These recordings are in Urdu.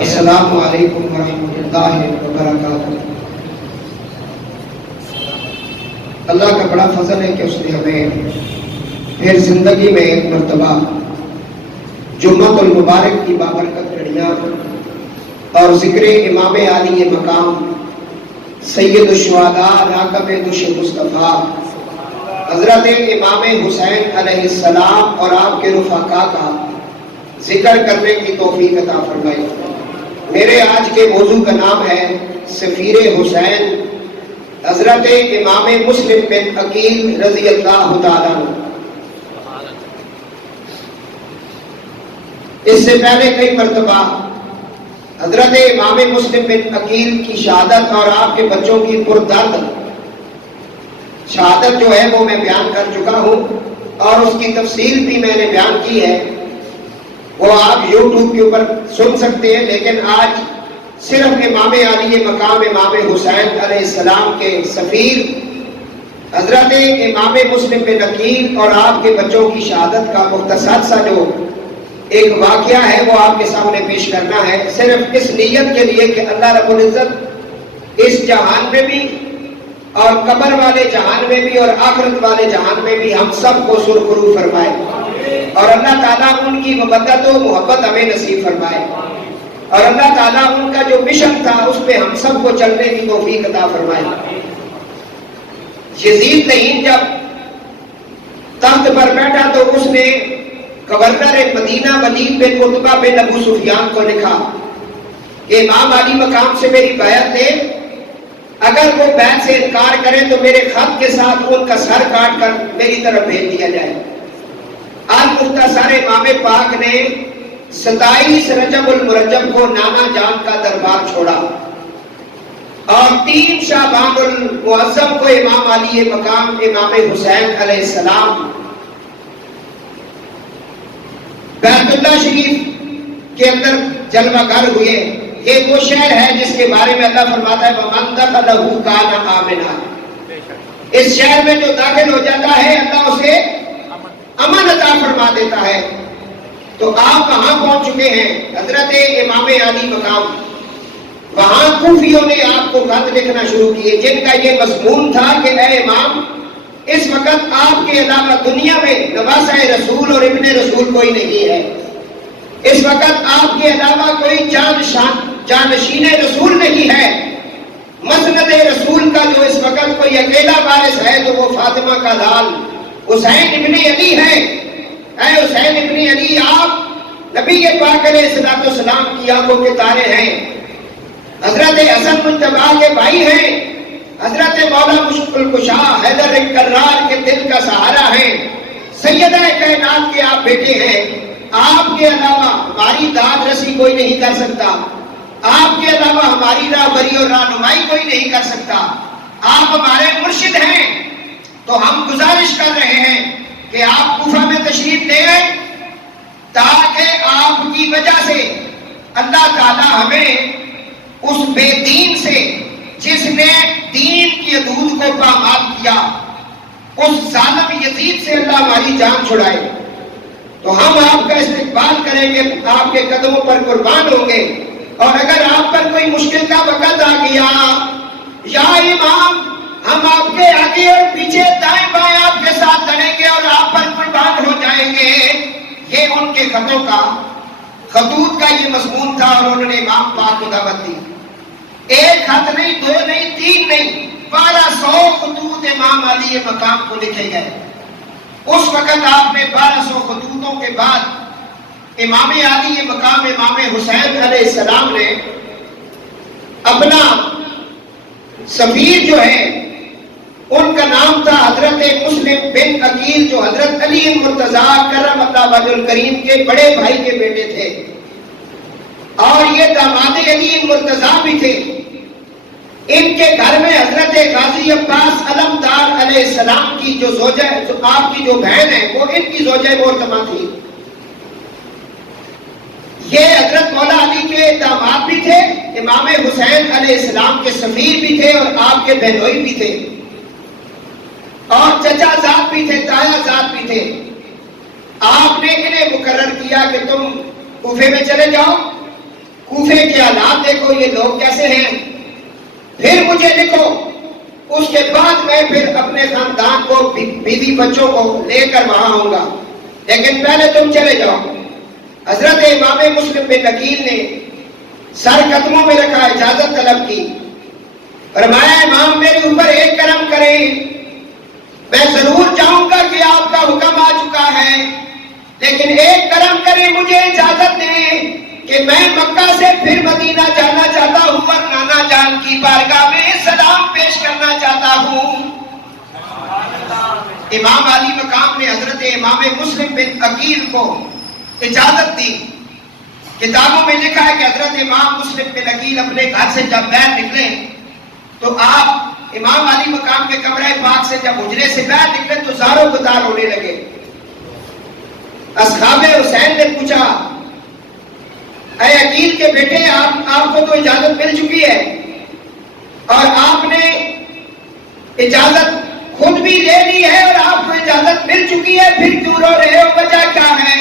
السلام علیکم ورحمۃ اللہ وبرکاتہ۔ اللہ کا بڑا فضل ہے کہ اس نے ہمیں پھر زندگی میں ایک مرتبہ جمعۃ المبارک کی بابرکت گھڑیاں اور ذکر امام عالی مقام سید الشہداء راکب دوش مصطفیٰ حضرت امام حسین علیہ السلام اور آپ کے رفقا کا ذکر کرنے کی توفیق عطا فرمائے۔ میرے آج کے موضوع کا نام ہے سفیر حسین حضرت امام مسلم بن عقیل رضی اللہ تعالیٰ عنہ۔ اس سے پہلے کئی مرتبہ حضرت امام مسلم بن عقیل کی شہادت اور آپ کے بچوں کی پردرد شہادت جو ہے وہ میں بیان کر چکا ہوں اور اس کی تفصیل بھی میں نے بیان کی ہے، وہ آپ یوٹیوب کے اوپر سن سکتے ہیں۔ لیکن آج صرف امام عالی مقام امام حسین علیہ السلام کے سفیر حضرت امام مسلم بن عقیل اور آپ کے بچوں کی شہادت کا مختصر سا جو ایک واقعہ ہے وہ آپ کے سامنے پیش کرنا ہے، صرف اس نیت کے لیے کہ اللہ رب العزت اس جہان میں بھی اور قبر والے جہان میں بھی اور آخرت والے جہان میں بھی ہم سب کو سرخرو فرمائے، اور اللہ تعالیٰ ان کی مودت و محبت ہمیں نصیب فرمائے، اور اللہ تعالیٰ ان کا جو مشن تھا اس پہ ہم سب کو چلنے کی توفیق عطا فرمائے۔ یزید لعین جب تخت پر بیٹھا تو اس نے گورنر مدینہ ولید بن عتبہ بن ابو سفیان کو لکھا کہ امام علی مقام سے میری بیعت لے، اگر وہ بیعت سے انکار کرے تو میرے خط کے ساتھ ان کا سر کاٹ کر میری طرف بھیج دیا جائے۔ مختصر امام پاک نے 27 رجب المرجب کو نانا جان کا دربار چھوڑا اور 3 شعبان المعظم کو امام علی مقام امام حسین علیہ السلام بیت اللہ شریف کے اندر جلوہ گر ہوئے۔ یہ وہ شہر ہے جس کے بارے میں اللہ فرماتا ہے وَمَن دَخَلَهُ كَانَ آمِنًا، اس شہر میں جو داخل ہو جاتا ہے اللہ اسے امن عطا فرما دیتا ہے۔ تو آپ کہاں پہنچ چکے ہیں؟ حضرت امام علی مقام۔ وہاں کوفیوں نے آپ کو خط لکھنا شروع کیے جن کا یہ مضمون تھا کہ اے امام، اس وقت آپ کے علاوہ دنیا میں نواسہ رسول اور ابن رسول کوئی نہیں ہے، اس وقت آپ کے علاوہ کوئی جانشین رسول نہیں ہے، مسند رسول کا جو اس وقت کوئی اکیلا وارث ہے تو وہ فاطمہ کا لال حسین ابن علی ہے۔ اے حسین ابن علی، آپ نبی پاک علیہ السلام کی آنکھوں کے تارے ہیں، حضرت حسن مجتبی کے بھائی ہیں، حضرت مولا مشکل کشا حیدر کرار کے دل کا سہارا ہیں، سیدہ کائنات کے آپ بیٹے ہیں۔ آپ کے علاوہ ہماری داد رسی کوئی نہیں کر سکتا، آپ کے علاوہ ہماری راہبری اور رہنمائی کوئی نہیں کر سکتا، آپ ہمارے مرشد ہیں۔ تو ہم گزارش کر رہے ہیں کہ آپ کوفہ میں تشریف لے آئیں تاکہ آپ کی وجہ سے اللہ تعالی ہمیں اس بے دین سے جس نے دین کی حدود کو پامال کیا، اس ظالم یزید سے اللہ ہماری جان چھڑائے۔ تو ہم آپ کا استقبال کریں گے، آپ کے قدموں پر قربان ہوں گے، اور اگر آپ پر کوئی مشکل کا وقت آ گیا یا امام، ہم آپ کے آگے اور پیچھے دائیں بائیں آپ کے ساتھ لڑیں گے اور آپ پر قربان ہو جائیں گے۔ یہ ان کے خطوط کا یہ مضمون تھا، اور انہوں نے امام پاک کو دعوت دی۔ ایک خط نہیں، 2 نہیں، 3 نہیں، 1200 خطوط امام علی مقام کو لکھے گئے۔ اس وقت آپ نے 1200 خطوطوں کے بعد امام علی مقام امام حسین علیہ السلام نے اپنا سفیر جو ہے ان کا نام تھا حضرت مسلم بن عقیل، جو حضرت علی مرتضیٰ کرم اللہ وجہ الکریم کے بڑے بھائی کے بیٹے تھے، اور یہ داماد علی مرتضیٰ بھی تھے۔ ان کے گھر میں حضرت غازی عباس علمدار علیہ السلام کی جو زوجہ، آپ کی جو بہن ہے، وہ ان کی زوجہ محترمہ تھی۔ یہ حضرت مولا علی کے داماد بھی تھے، امام حسین علیہ السلام کے سفیر بھی تھے، اور آپ کے بہنوئی بھی تھے، اور چچا زاد بھی تھے، تایا زاد بھی تھے۔ آپ نے انہیں مقرر کیا کہ تم کوفے میں چلے جاؤ، کوفے کے حالات دیکھو، یہ لوگ کیسے ہیں، پھر مجھے لکھو، اس کے بعد میں پھر اپنے خاندان کو، بیوی بچوں کو لے کر وہاں آؤں گا، لیکن پہلے تم چلے جاؤ۔ حضرت امام مسلم بن عقیل نے سر قدموں میں رکھا، اجازت طلب کی، فرمایا امام میرے اوپر ایک کرم کریں، میں ضرور چاہوں گا کہ آپ کا حکم آ چکا ہے، لیکن ایک کرم کریں، مجھے اجازت دیں کہ میں مکہ سے پھر مدینہ جانا چاہتا ہوں اور نانا جان کی بارگاہ میں سلام پیش کرنا چاہتا ہوں۔ امام علی مقام نے حضرت امام مسلم بن عقیل کو اجازت دی۔ کتابوں میں لکھا ہے کہ حضرت امام مسلم بن عقیل اپنے گھر سے جب باہر نکلے تو آپ امام علی مقام کے کمرہ پاک سے جب حجرے سے باہر نکلے تو زاروں گدار ہونے لگے۔ اصحاب حسین نے پوچھا، اے عقیل کے بیٹے، آپ کو تو اجازت مل چکی ہے اور آپ نے اجازت خود بھی لے لی ہے اور آپ کو اجازت مل چکی ہے، پھر کیوں رو رہے ہو، وجہ کیا ہے؟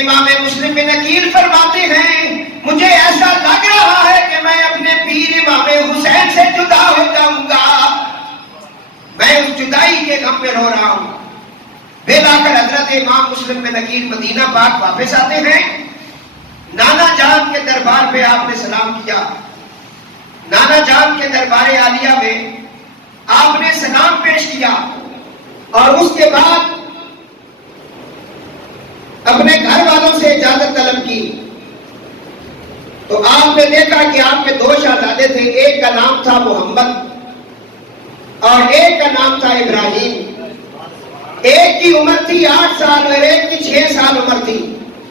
امام مسلم بن عقیل فرماتے ہیں مجھے ایسا لگ رہا ہے کہ میں اپنے پیر امام حسین سے جدا ہو جاؤں گا، میں اس جدائی کے غم میں رو رہا ہوں۔ بلا کر حضرت امام مسلم بن عقیل مدینہ پاک واپس آتے ہیں۔ نانا جان کے دربار پہ آپ نے سلام کیا، نانا جان کے دربار عالیہ میں آپ نے سلام پیش کیا اور اس کے بعد اپنے گھر والوں سے اجازت طلب کی تو آپ نے دیکھا کہ آپ کے دو شہزادے تھے، ایک کا نام تھا محمد اور ایک کا نام تھا ابراہیم۔ ایک کی عمر تھی 8 سال اور ایک کی 6 سال عمر تھی۔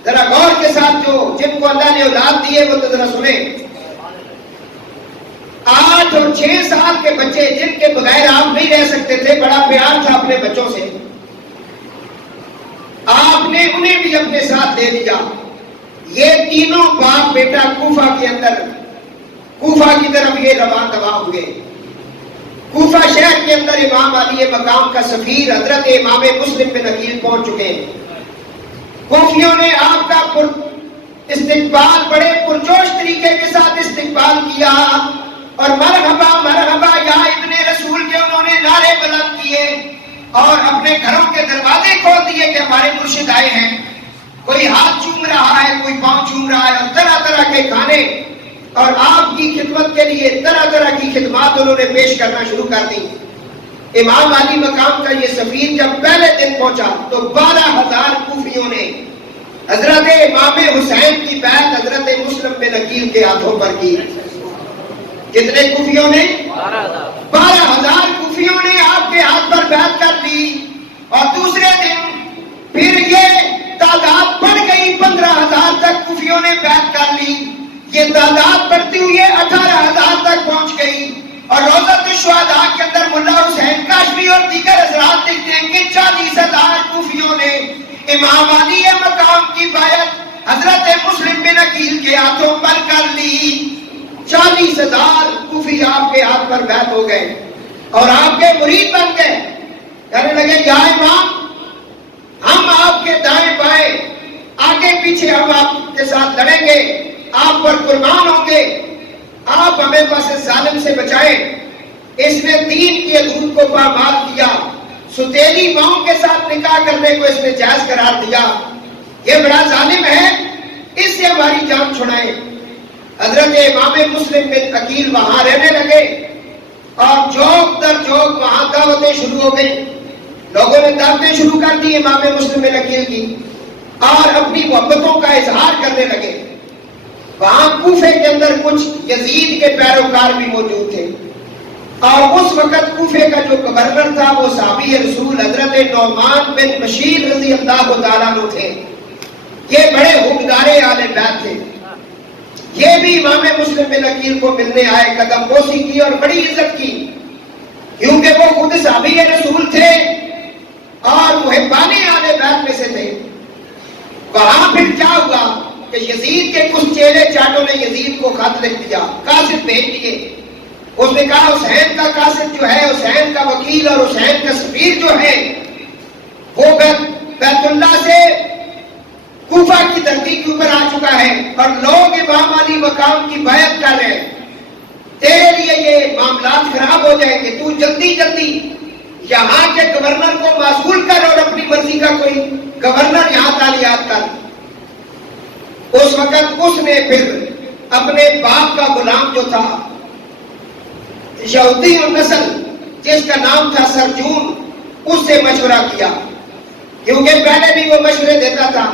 ذرا غور کے ساتھ جن کو اللہ نے اولاد دی ہے وہ تو ذرا سنیں۔ 8 اور 6 سال کے بچے جن کے بغیر آپ نہیں رہ سکتے تھے، بڑا پیار تھا اپنے بچوں سے، آپ نے انہیں بھی اپنے ساتھ لے لیا۔ یہ تینوں باپ بیٹا کوفہ کے اندر، کوفہ کی طرف یہ روان دوا ہوئے۔ کوفہ شہر کے اندر امام علی مقام کا سفیر حضرت امام مسلم بن عقیل پہنچ چکے ہیں۔ کوفیوں نے آپ کا استقبال بڑے پرجوش طریقے کے ساتھ استقبال کیا اور مرحبا مرحبا یا ابن رسول کے انہوں نے نعرے بلند کیے اور اپنے گھروں کے دروازے کھول دیے کہ ہمارے مرشد آئے ہیں۔ کوئی ہاتھ چوم رہا ہے، کوئی پاؤں چوم رہا ہے اور طرح طرح کے کھانے اور آپ کی خدمت کے لیے طرح طرح کی خدمات انہوں نے پیش کرنا شروع کر دی۔ امام علی مقام کا یہ سفیر جب پہلے دن پہنچا تو 12,000 کوفیوں نے حضرت امام حسین کی بیعت حضرت مسلم بن عقیل کے ہاتھوں پر کی۔ کتنے کوفیوں نے؟ 12,000 کوفیوں نے آپ کے ہاتھ پر بیعت کر لی اور دوسرے دن پھر یہ تعداد بڑھ گئی، 15,000 تک کوفیوں نے بیعت کر لی۔ یہ تعداد بڑھتی ہوئی 18,000 تک پہنچ گئی اور روضۃ الشہداء کے اندر ملا حسین کاشفی اور دیگر حضرات لکھتے ہیں کہ 40,000 کوفیوں نے امام علی مقام کی بیعت حضرت مسلم بن عقیل کے ہاتھوں پر کر لی۔ 40,000 کوفی آپ کے ہاتھ پر بیعت ہو گئے اور آپ کے مرید بن گئے، کہنے لگے یا امام، ہم آپ کے دائیں بائیں آگے پیچھے ہم آپ کے ساتھ لڑیں گے، آپ پر قربان ہوں گے، آپ ہمیں بس ظالم سے بچائیں۔ اس نے دین کی حدود کو پامال کیا، ستیلی ماؤں کے ساتھ نکاح کرنے کو اس نے جائز قرار دیا، یہ بڑا ظالم ہے، اس سے ہماری جان چھڑائیں۔ حضرت امام مسلم بن عقیل وہاں رہنے لگے اور جوک در جوک وہاں دعوتیں شروع ہو گئی، لوگوں نے دعوتیں شروع کر دی امام مسلم بن عقیل کی اور اپنی محبتوں کا اظہار کرنے لگے۔ وہاں کوفے کے اندر کچھ یزید کے پیروکار بھی موجود تھے اور اس وقت کوفے کا جو گورنر تھا وہ صحابی رسول حضرت نعمان بن بشیر رضی اللہ تعالیٰ عنہ تھے۔ یہ بڑے حکمدار اہل بیت تھے، یہ بھی امام مسلم بن عقیل کو ملنے آئے، قدم بوسی کی اور بڑی عزت کی، کیونکہ وہ خود صحابی رسول تھے اور محبان اہل بیت میں سے تھے۔ وہاں پھر کیا ہوا کہ یزید کے کچھ چیلے چاٹوں نے یزید کو خط لکھ دیا، قاصد بھیج دیے۔ اس نے کہا حسین کا قاصد جو ہے، حسین کا وکیل اور حسین کا سفیر جو ہے، وہ بیت اللہ سے کوفہ کی دھرتی کے اوپر آ چکا ہے اور لوگ امام علی مقام کی بیعت کر رہے ہیں، تیرے لیے یہ معاملات خراب ہو جائیں گے، تو جلدی جلدی یہاں کے گورنر کو معزول کر اور اپنی مرضی کا کوئی گورنر یہاں تعینات کر۔ اس وقت اس نے پھر اپنے باپ کا غلام جو تھا یہودی النسل جس کا نام تھا سرجون، اس سے مشورہ کیا، کیونکہ پہلے بھی وہ مشورے دیتا تھا،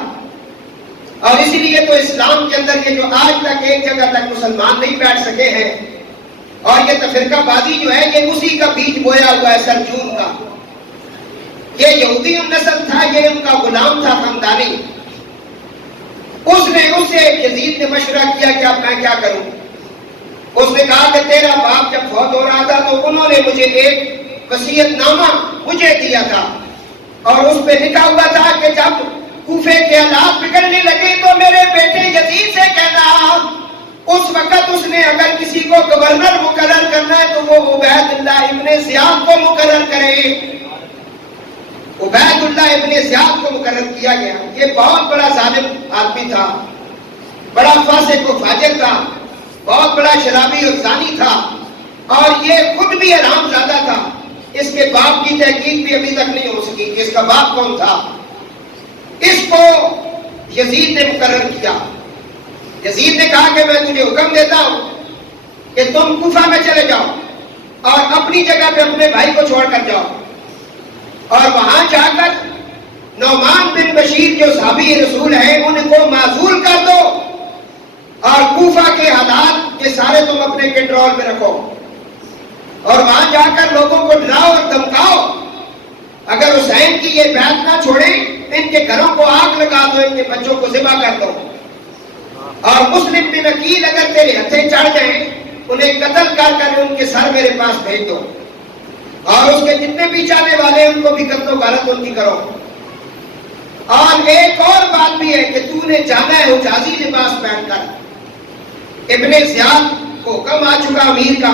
اور اسی لیے تو اسلام کے اندر یہ جو آج تک ایک جگہ تک مسلمان نہیں بیٹھ سکے ہیں، اور یہ تفرقہ بازی جو ہے یہ اسی کا بیج بویا ہوا ہے سرجون کا۔ یہ یہودی النسل تھا، یہ ان کا غلام تھا خاندانی۔ اس سے یزید نے مشورہ کیا کہ اب میں کیا کروں؟ اس نے کہا کہ تیرا باپ جب فوت ہو رہا تھا تو انہوں نے مجھے ایک وصیت نامہ مجھے دیا تھا، اور اس پہ لکھا ہوا تھا کہ جب کوفے کے حالات بگڑنے لگے تو میرے بیٹے یزید سے کہنا، اس وقت اس نے اگر کسی کو گورنر مقرر کرنا ہے تو وہ عبید اللہ ابن زیاد کو مقرر کرے۔ عبید اللہ ابن زیاد کو مقرر کیا گیا۔ یہ بہت بڑا ظالم آدمی تھا، بڑا فاسق و فاجر تھا، بہت بڑا شرابی اور زانی تھا، اور یہ خود بھی حرام زادہ تھا۔ اس کے باپ کی تحقیق بھی ابھی تک نہیں ہو سکی کہ اس کا باپ کون تھا۔ اس کو یزید نے مقرر کیا۔ یزید نے کہا کہ میں تجھے حکم دیتا ہوں کہ تم کوفہ میں چلے جاؤ اور اپنی جگہ پہ اپنے بھائی کو چھوڑ کر جاؤ، اور وہاں جا کر نعمان بن بشیر جو صحابی رسول ہیں ان کو معزول کر دو، اور کوفہ کے حالات یہ سارے تم اپنے کنٹرول میں رکھو، اور وہاں جا کر لوگوں کو ڈراؤ اور دھمکاؤ، اگر حسین کی یہ بیعت نہ چھوڑیں ان کے گھروں کو آگ لگا دو، ان کے بچوں کو ذبح کر دو، اور مسلم بن عقیل اگر تیرے ہتھے چڑھ جائیں انہیں قتل کر کر ان کے سر میرے پاس بھیج دو، اور اس کے جتنے بھی چاہنے والے ان کو بھی قتل و غارت ان کی کرو۔ اور ایک اور بات بھی ہے کہ تو نے جانا ہے حجازی لباس پہن کر۔ ابن زیاد کو حکم آ چکا امیر کا،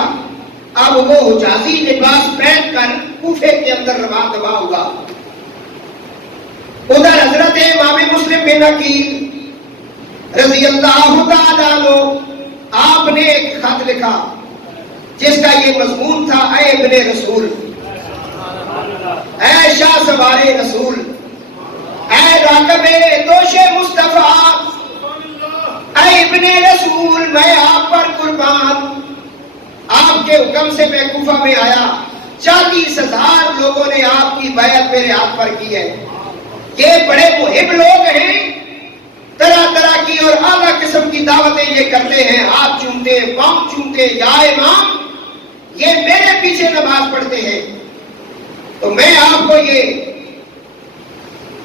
اب وہ حجازی لباس پہن کر کوفے کے اندر رواں دوا ہوگا۔ ادھر حضرت امام مسلم بن عقیل رضی اللہ تعالیٰ عنہ آپ نے ایک خط لکھا جس کا یہ مضمون تھا، اے ابن رسول، اے شاہ سوار رسول، اے راکب دوش مصطفیٰ، اے ابن رسول میں آپ پر قربان۔ آپ کے حکم سے میں کوفہ میں آیا، 40,000 لوگوں نے آپ کی بیعت میرے ہاتھ پر کی ہے۔ یہ بڑے محب لوگ ہیں، طرح طرح کی اور اعلیٰ قسم کی دعوتیں یہ کرتے ہیں، ہاتھ چومتے ہیں، پاؤں چومتے ہیں، یا امام یہ میرے پیچھے نماز پڑھتے ہیں۔ تو میں آپ کو یہ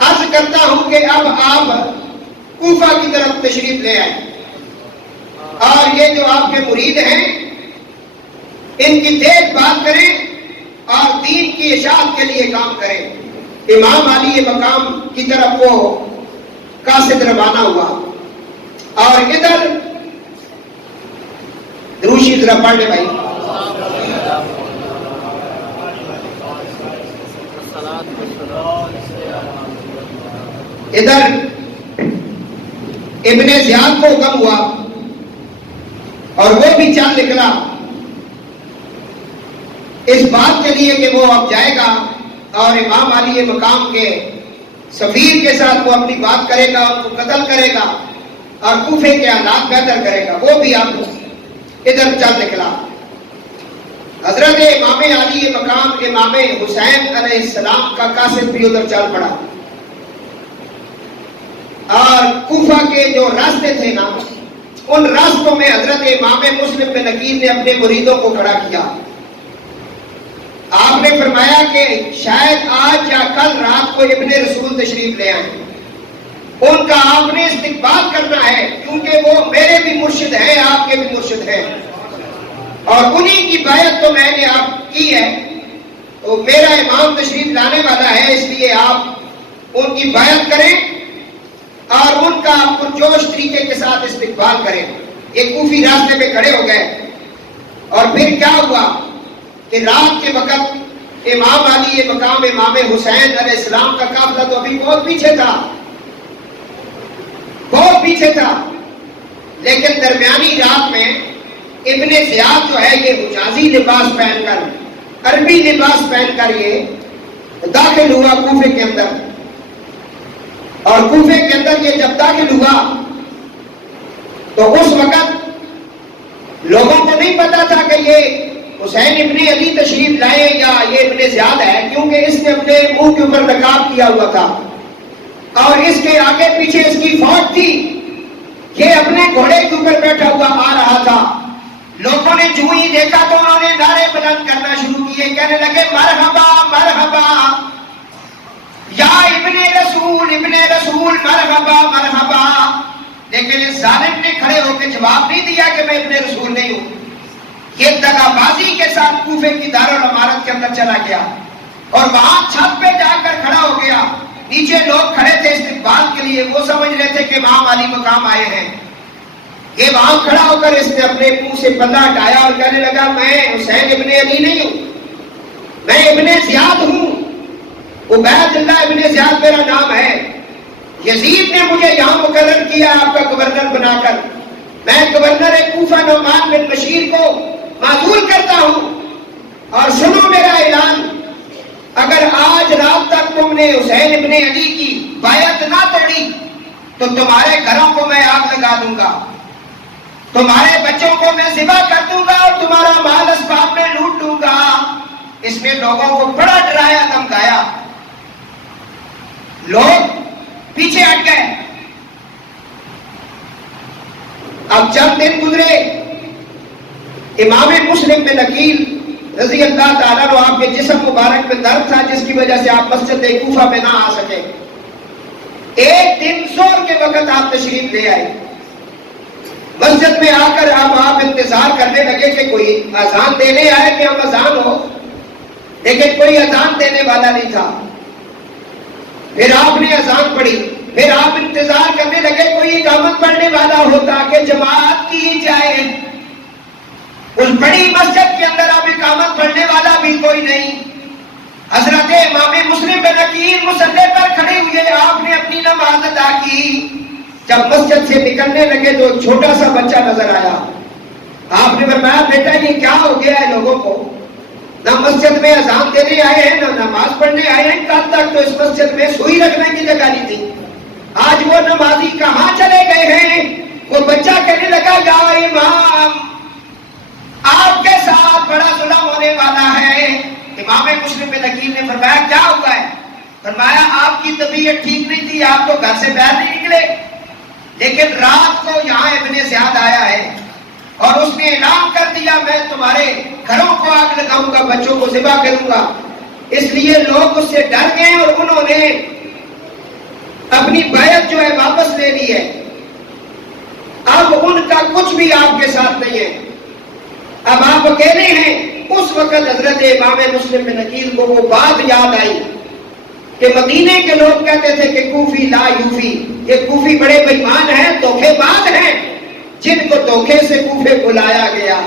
عرض کرتا ہوں کہ اب آپ کوفہ کی طرف تشریف لے آئیں، اور یہ جو آپ کے مرید ہیں ان کی دیکھ بھال کریں اور دین کی اشاعت کے لیے کام کریں۔ امام علی مقام کی طرف وہ قاصد روانہ ہوا، اور ادھر دروشی ذرا پڑھ لے بھائی۔ ادھر ابن زیاد کو حکم ہوا اور وہ بھی چل نکلا اس بات کے لیے کہ وہ اب جائے گا اور امام علی مقام کے سفیر کے ساتھ وہ اپنی بات کرے گا، ان کو قتل کرے گا اور کوفے کے حالات بہتر کرے گا۔ وہ بھی اب ادھر چل نکلا۔ حضرت امام علی مقام امام حسین علیہ السلام کا قاصد بھی ادھر چل پڑا، اور کوفہ کے جو راستے تھے نا ان راستوں میں حضرت امام مسلم بن عقیل نے اپنے مریدوں کو کھڑا کیا۔ آپ نے فرمایا کہ شاید آج یا کل رات کو ابن رسول تشریف لے آئیں، ان کا آپ نے استقبال کرنا ہے، کیونکہ وہ میرے بھی مرشد ہیں، آپ کے بھی مرشد ہیں، اور انہی کی بیعت تو میں نے آپ کی ہے، تو میرا امام تشریف لانے والا ہے، اس لیے آپ ان کی بیعت کریں اور ان کا پرجوش طریقے کے ساتھ استقبال کریں۔ یہ کوفی راستے پہ کھڑے ہو گئے، اور پھر کیا ہوا کہ رات کے وقت امام علی مقام امام حسین علیہ السلام کا قافلہ تو ابھی بہت پیچھے تھا، بہت پیچھے تھا، لیکن درمیانی رات میں ابن زیاد جو ہے یہ حجازی لباس پہن کر، عربی لباس پہن کر یہ داخل ہوا کوفے کے اندر. اور کوفے کے اندر یہ جب داخل ہوا تو اس وقت لوگوں کو نہیں پتا تھا کہ یہ حسین ابن علی تشریف لائے یا یہ ابن زیاد ہے، کیونکہ اس نے اپنے منہ کے اوپر نقاب کیا ہوا تھا اور اس کے آگے پیچھے اس کی فوج تھی. یہ اپنے گھوڑے کے اوپر بیٹھا ہوا آ رہا تھا. لوگوں نے جو ہی دیکھا تو انہوں نے نعرے بلند کرنا شروع کیے، کہنے لگے مرحبا مرحبا یا ابن رسول ابن رسول مرحبا مرحبا. لیکن اس ظالم نے کھڑے ہو کے جواب نہیں دیا کہ میں ابن رسول نہیں ہوں. یہ دغا بازی کے ساتھ کوفے کی دارالعمارت کے اندر چلا گیا اور وہاں چھت پہ جا کر کھڑا ہو گیا. نیچے لوگ کھڑے تھے استقبال کے لیے، وہ سمجھ رہے تھے کہ امام علی مقام آئے ہیں. یہ وہاں کھڑا ہو کر اس نے اپنے منہ سے پردہ ہٹایا اور کہنے لگا میں حسین ابن علی نہیں ہوں، میں ابن زیاد ہوں. عبید اللہ ابن زیاد میرا نام ہے. یزید نے مجھے یہاں مقرر کیا آپ کا گورنر بنا کر. میں گورنر کوفہ نعمان بن بشیر کو معزول کرتا ہوں. اور سنو میرا اعلان، اگر آج رات تک تم نے حسین ابن علی کی بیعت نہ توڑی تو تمہارے گھروں کو میں آگ لگا دوں گا، تمہارے بچوں کو میں ذبح کر دوں گا اور تمہارا مال اسباب میں لوٹ لوں گا. اس نے لوگوں کو بڑا ڈرایا دھمکایا. لوگ پیچھے ہٹ گئے. اب چند دن گزرے. امام مسلم بن عقیل رضی اللہ تعالیٰ عنہ آپ کے جسم مبارک میں درد تھا جس کی وجہ سے آپ مسجد کوفہ میں نہ آ سکے. ایک دن ظہر کے وقت آپ تشریف لے آئے. مسجد میں آ کر آپ انتظار کرنے لگے کہ کوئی اذان دینے آئے کہ ہم اذان ہو، لیکن کوئی اذان دینے والا نہیں تھا. پھر آپ نے اذان پڑھی. پھر آپ انتظار کرنے لگے کوئی اقامت پڑھنے والا ہوتا کہ جماعت کی جائے. اس بڑی مسجد کے اندر اب اقامت پڑھنے والا بھی کوئی نہیں. حضرت امام مسلم بن عقیل مصلی پر کھڑے ہوئے، آپ نے اپنی نماز ادا کی. جب مسجد سے نکلنے لگے تو ایک چھوٹا سا بچہ نظر آیا. آپ نے فرمایا بیٹا یہ کیا ہو گیا ہے لوگوں کو؟ نہ مسجد میں اذان دینے آئے ہیں نہ نماز پڑھنے آئے ہیں. کل تک تو اس مسجد میں سوئی رکھنے کی جگہ نہیں تھی، آج وہ نمازی کہاں چلے گئے ہیں؟ وہ بچہ کہنے لگا یا امام آپ کے ساتھ بڑا ظلم ہونے والا ہے. امام مسلم بن عقیل نے فرمایا کیا ہوا ہے؟ فرمایا آپ کی طبیعت ٹھیک نہیں تھی، آپ تو گھر سے باہر نہیں نکلے، لیکن رات کو یہاں ابن زیاد آیا ہے اور اس نے اعلان کر دیا میں تمہارے گھروں کو آگ لگاؤں گا، بچوں کو ذبح کروں گا. اس لیے لوگ اس سے ڈر گئے اور انہوں نے اپنی بیعت جو ہے واپس لے لی ہے. اب ان کا کچھ بھی آپ کے ساتھ نہیں ہے، اب آپ اکیلے ہیں. اس وقت حضرت امام مسلم بن عقیل کو وہ بات یاد آئی کہ مدینے کے لوگ کہتے تھے کہ کوفی لا یوفی، یہ کوفی بڑے بے ایمان ہیں، دھوکے باز ہیں، جن کو دھوکے سے کوفے بلایا گیا،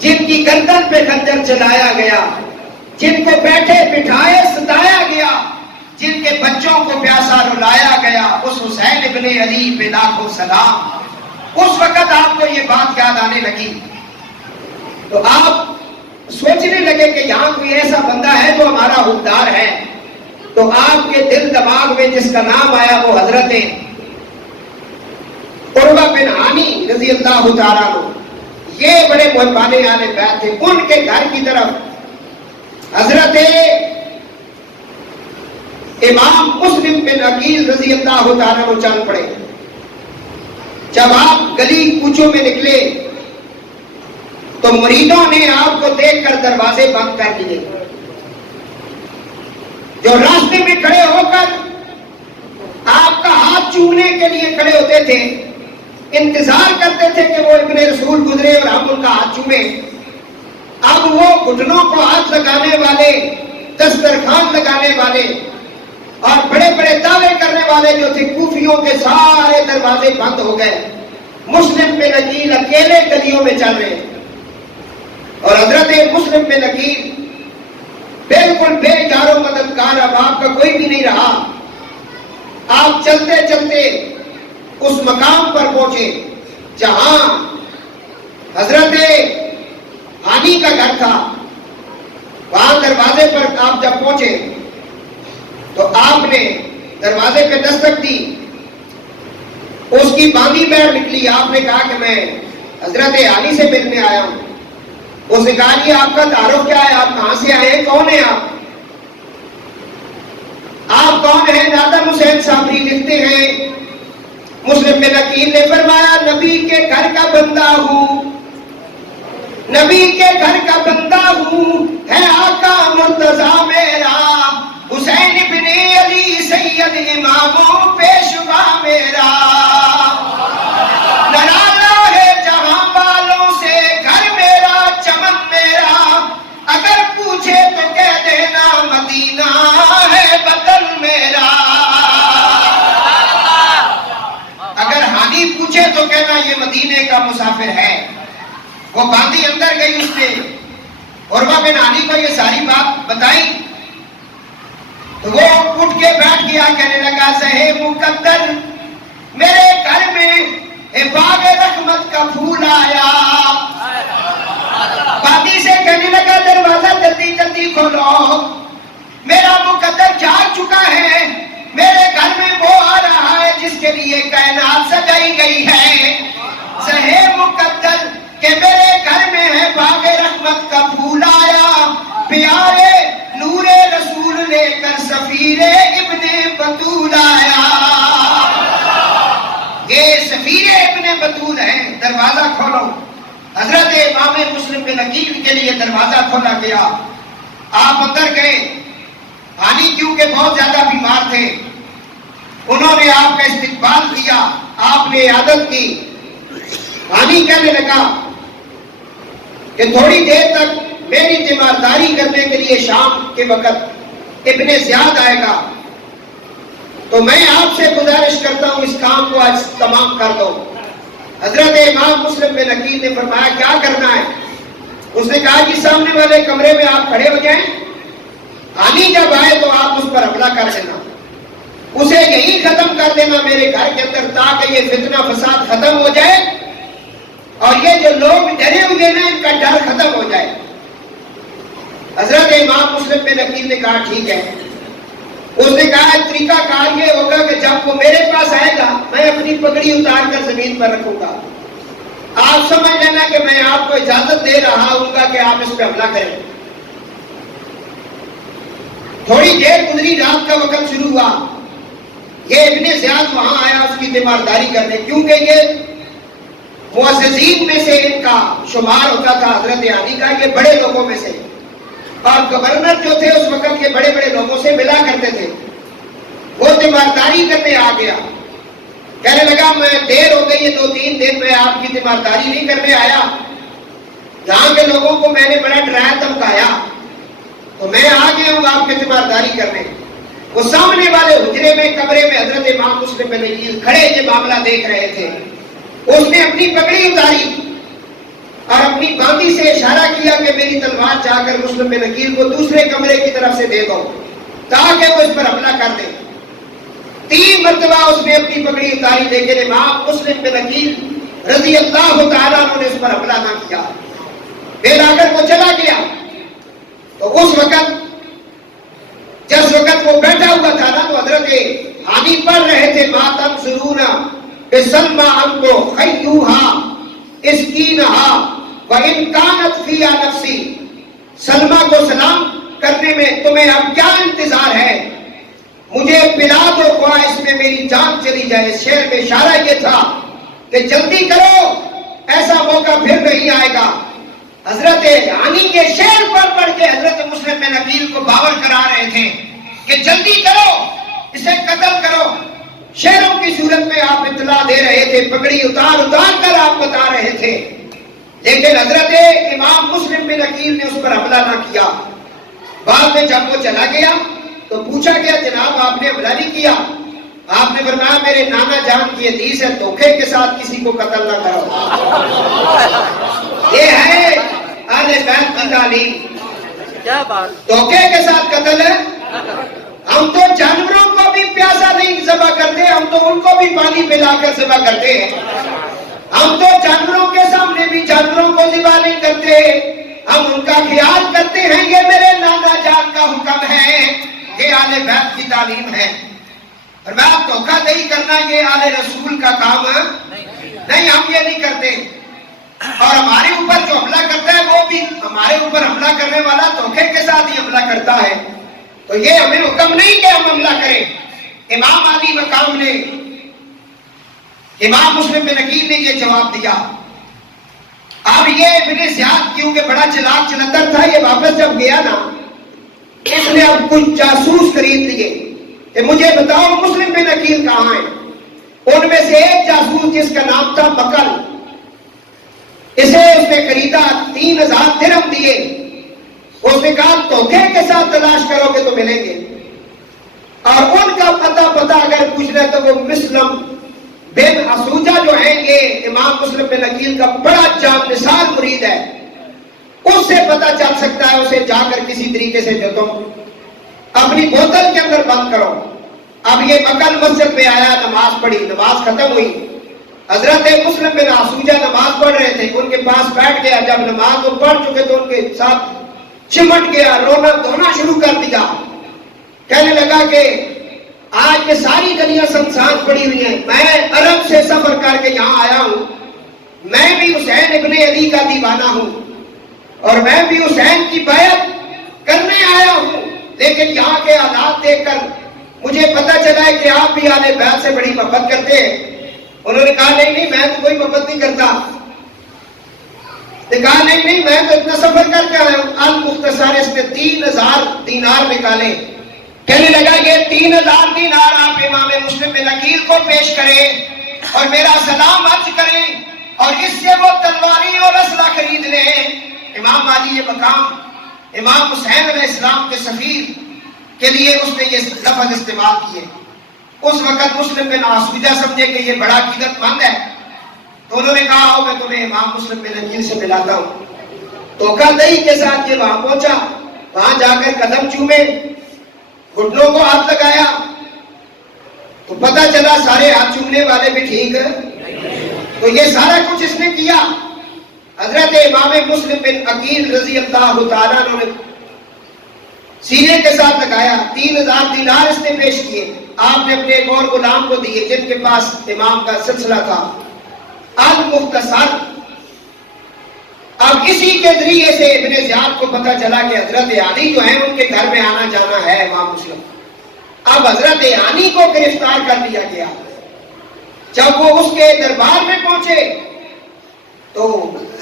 جن کی گردن پہ خنجر چلایا گیا، جن کو بیٹھے بٹھائے ستایا گیا، جن کے بچوں کو پیاسا رلایا گیا. اس حسین ابن علی پہ لاکھوں سلام. اس وقت آپ کو یہ بات یاد آنے لگی تو آپ سوچنے لگے کہ یہاں کوئی ایسا بندہ ہے جو ہمارا حکمدار ہے. تو آپ کے دل دماغ میں جس کا نام آیا وہ حضرت عروہ بن ہانی رضی اللہ تعالیٰ عنہ. یہ بڑے محبان آل بیت تھے. ان کے گھر کی طرف حضرت امام مسلم بن عقیل رضی اللہ تعالیٰ عنہ چل پڑے. جب آپ گلی کوچوں میں نکلے تو مریدوں نے آپ کو دیکھ کر دروازے بند کر دیے. جو راستے میں کھڑے ہو کر آپ کا ہاتھ چومنے کے لیے کھڑے ہوتے تھے، انتظار کرتے تھے کہ وہ ابن رسول گزرے اور ہم ان کا ہاتھ چومیں. اب وہ گھٹنوں کو ہاتھ لگانے والے، دسترخوان لگانے والے اور بڑے بڑے دعوے کرنے والے جو تھے، کوفیوں کے سارے دروازے بند ہو گئے. مسلم بن عقیل اکیلے گلیوں میں چل رہے اور حضرت مسلم بن عقیل بالکل بے جار و مددگار. اب آپ کا کوئی بھی نہیں رہا. آپ چلتے چلتے اس مقام پر پہنچے جہاں حضرت ہانی کا گھر تھا. وہاں دروازے پر آپ جب پہنچے تو آپ نے دروازے پہ دستک دی. اس کی باندھی بیٹھ نکلی. آپ نے کہا کہ میں حضرت ہانی سے ملنے آیا ہوں. اس نے کہا جی آپ کا تعارف کیا ہے, آپ کہاں سے آئے ہیں, کون ہیں آپ کون ہیں؟ نادم حسین صابری لکھتے ہیں مسلم میں نقیل نے فرمایا نبی کے گھر کا بندہ ہوں, نبی کے گھر کا بندہ ہوں, ہے آقا مرتضیٰ میرا, حسین ابن علی سید اماموں پیشوا میرا, نرالا ہے جہاں والوں سے گھر میرا چمن میرا, اگر پوچھے تو کہہ دینا مدینہ ہے وطن میرا. اگر ہانی پوچھے تو کہنا یہ مدینے کا مسافر ہے. وہ باندھی اندر گئی, اس نے عروہ بن ہانی کو یہ ساری بات بتائی تو وہ اٹھ کے بیٹھ گیا, کہنے لگا زہے مقدر میرے گھر میں باغ رحمت کا پھول آیا. باندھی سے کہنے لگا دروازہ جلدی جلدی کھولو, میرا مقدر جاگ چکا ہے, میرے گھر میں وہ آ رہا ہے جس کے لیے کائنات سجائی گئی ہے. زہے مقدر کہ میرے گھر میں ہے باغ رحمت کا پھول آیا, پیارے نور رسول لے کر سفیر ابن بطول آیا. یہ سفیر ابن بطول ہے, دروازہ کھولو. حضرت امام مسلم بن عقیل کے لیے دروازہ کھولا گیا. آپ اندر گئے. ہانی کیونکہ بہت زیادہ بیمار تھے, انہوں نے آپ کا استقبال کیا, آپ نے عادت کی. ہانی کہنے لگا کہ تھوڑی دیر تک میری تیمارداری کرنے کے لیے شام کے وقت ابن زیاد آئے گا, تو میں آپ سے گزارش کرتا ہوں اس کام کو آج تمام کر دو. حضرت امام مسلم بن عقیل نے فرمایا کیا کرنا ہے؟ اس نے کہا جی سامنے والے کمرے میں آپ کھڑے ہو جائیں, ہانی جب آئے تو آپ اس پر حملہ کر دینا, اسے یہی ختم کر دینا میرے گھر کے اندر, تاکہ یہ فتنہ فساد ختم ہو جائے اور یہ جو لوگ ڈرے ہوئے نا ان کا ڈر ختم ہو جائے. حضرت امام مسلم بن عقیل نے کہا ٹھیک ہے. اس نے کہا طریقہ کار یہ ہوگا کہ جب وہ میرے پاس آئے گا میں اپنی پگڑی اتار کر زمین پر رکھوں گا, آپ سمجھ لینا کہ میں آپ کو اجازت دے رہا ہوں گا کہ آپ اس پہ حملہ کریں. تھوڑی دیر گزری, رات کا وقت شروع ہوا. یہ ابن زیاد وہاں آیا اس کی تیمارداری کرنے, کیونکہ یہ معززین میں سے ان کا شمار ہوتا تھا حضرت ہانی کا, یہ بڑے لوگوں میں سے, اور گورنر جو تھے اس وقت کے بڑے بڑے لوگوں سے ملا کرتے تھے. وہ تیمارداری کرنے آ گیا, کہنے لگا میں دیر ہو گئی ہے 2-3 دن میں آپ کی تیمارداری نہیں کرنے آیا, یہاں کے لوگوں کو میں نے بڑا ڈرایا دھمکایا, تو میں آ گیا ہوں آپ کی تیمارداری کرنے. وہ سامنے والے حجرے میں کمرے میں حضرت امام مسلم بن عقیل کھڑے یہ معاملہ دیکھ رہے تھے. اس نے اپنی پگڑی اتاری اور اپنی باندھی سے اشارہ کیا کہ میری تلوار جا کر مسلم بن عقیل کو دوسرے کمرے کی طرف سے دے دو تاکہ وہ اس پر حملہ کر دے. 3 مرتبہ اس نے اپنی پگڑی اتاری, لیکن امام مسلم بن عقیل رضی اللہ تعالیٰ عنہ نے اس پر حملہ نہ کیا. پھر آ کر وہ چلا گیا. تو اس وقت جس وقت وہ بیٹھا ہوا تھا نا تو حضرت ہانی پڑھ رہے تھے ماتم سرونا بسلمہ انکو خیوہا اسکینہا وَإِن كَانَتْ فِيَا نَفْسِي, سلمہ کو سلام کرنے میں تمہیں اب کیا انتظار ہے, مجھے پلا دو خواہ اس میں میری جان چلی جائے. اس شعر میں اشارہ یہ تھا کہ جلدی کرو, ایسا موقع پھر نہیں آئے گا. حضرت ہانی کے شعر پڑھ کے حضرت مسلم بن عقیل کو باور کرا رہے تھے کہ جلدی کرو, اسے قتل کرو. شعروں کی صورت میں آپ اطلاع دے رہے تھے, پگڑی اتار کر آپ بتا رہے تھے, لیکن حضرت امام مسلم بن عقیل نے اس پر حملہ نہ کیا. بعد میں جب وہ چلا گیا تو پوچھا گیا جناب آپ نے حملہ نہیں کیا؟ آپ نے فرمایا میرے نانا جان کی حدیث ہے دھوکے کے ساتھ کسی کو قتل نہ کرو. یہ ہے اہل بیت کی تعلیم. دھوکے کے ساتھ قتل ہے. ہم تو جانوروں کو بھی پیاسا نہیں ذبح کرتے ہیں، ہم تو ان کو بھی پانی پلا کر ذبح کرتے ہیں. ہم تو جانوروں کے سامنے بھی جانوروں کو ذبح نہیں کرتے، ہم ان کا خیال کرتے ہیں. یہ میرے نانا جان کا حکم ہے، یہ آل بیت کی تعلیم ہے. اور میں آپ دھوکہ دہی کرنا یہ آل رسول کا کام نہیں، ہم یہ نہیں کرتے. اور ہمارے اوپر جو حملہ کرتا ہے وہ بھی ہمارے اوپر حملہ کرنے والا دھوکے کے ساتھ ہی حملہ کرتا ہے. تو یہ ہمیں حکم نہیں کہ ہم حملہ کریں. امام علی مقام نے، امام مسلم بن عقیل نے یہ جواب دیا. اب یہ ابن زیاد کیونکہ بڑا چلاک چلندر تھا، یہ واپس جب گیا نا، اس نے اب کچھ جاسوس خرید لیے کہ مجھے بتاؤ مسلم بن عقیل کہاں ہے. ان میں سے ایک جاسوس جس کا نام تھا مکل، اسے اس نے خریدا، 3000 درہم دیے. اس نے کہا دھوکے کے ساتھ تلاش کرو گے تو ملیں گے. اور ان کا پتہ اگر پوچھنا تو وہ مسلم بن اسوجہ جو ہیں، یہ امام مسلم بن عقیل کا بڑا جان نثار مرید ہے، اس سے پتہ چل سکتا ہے. اسے جا کر کسی طریقے سے جو تم اپنی بوتل کے اندر بند کرو. اب یہ مکل مسجد میں آیا، نماز پڑھی، نماز ختم ہوئی. حضرت مسلم بن اسوجہ نماز پڑھ رہے تھے، ان کے پاس بیٹھ گیا. جب نماز وہ پڑھ چکے تو ان کے ساتھ چمٹ گیا، رونا دھونا شروع کر دیا. کہنے لگا کہ آج کے ساری گلیاں سنسان پڑی ہوئی ہیں، میں عرب سے سفر کر کے یہاں آیا ہوں، میں بھی حسین ابن علی کا دیوانہ ہوں اور میں بھی حسین کی بیعت کرنے آیا ہوں، لیکن یہاں کے حالات دیکھ کر مجھے پتہ چلا ہے کہ آپ بھی آل بیت سے بڑی محبت کرتے ہیں. انہوں نے کہا نہیں میں تو کوئی محبت نہیں کرتا. کہا نہیں میں تو اتنا سفر کر کے آیا ہوں. المختصر اس نے 3000 دینار نکالے. کہنے لگا یہ 3000 دینار آپ امام مسلم بن عقیل کو پیش کریں اور میرا سلام عرض کریں اور اس سے وہ تلواری اور اسلحہ خرید لیں. امام علی یہ مقام امام حسین علیہ السلام کے سفیر کے لیے اس نے یہ لفظ استعمال کیے. اس وقت مسلم بن اسوجہ سمجھے کہ یہ بڑا عقیدت مند ہے، تو انہوں نے کہا آؤ میں تمہیں امام مسلم بن عقیل سے ملاتا ہوں. دھوکہ دہی کے ساتھ یہ وہاں پہنچا، وہاں جا کر قدم چومے، گھٹنوں کو ہاتھ لگایا تو پتہ چلا سارے ہاتھ چومنے والے بھی ٹھیک. تو یہ سارا کچھ اس نے کیا. حضرت امام مسلم بن عقیل رضی اللہ تعالیٰ عنہ نے سینے کے ساتھ لگایا. 3000 دینار اس نے پیش کیے. آپ نے اپنے ایک اور غلام کو دیے جن کے پاس امام کا سلسلہ تھا. المختصر اب اسی کے ذریعے سے ابن زیاد کو پتہ چلا کہ حضرت علی جو ہیں ان کے گھر میں آنا جانا ہے امام مسلم. اب حضرت علی کو گرفتار کر لیا گیا. جب وہ اس کے دربار میں پہنچے تو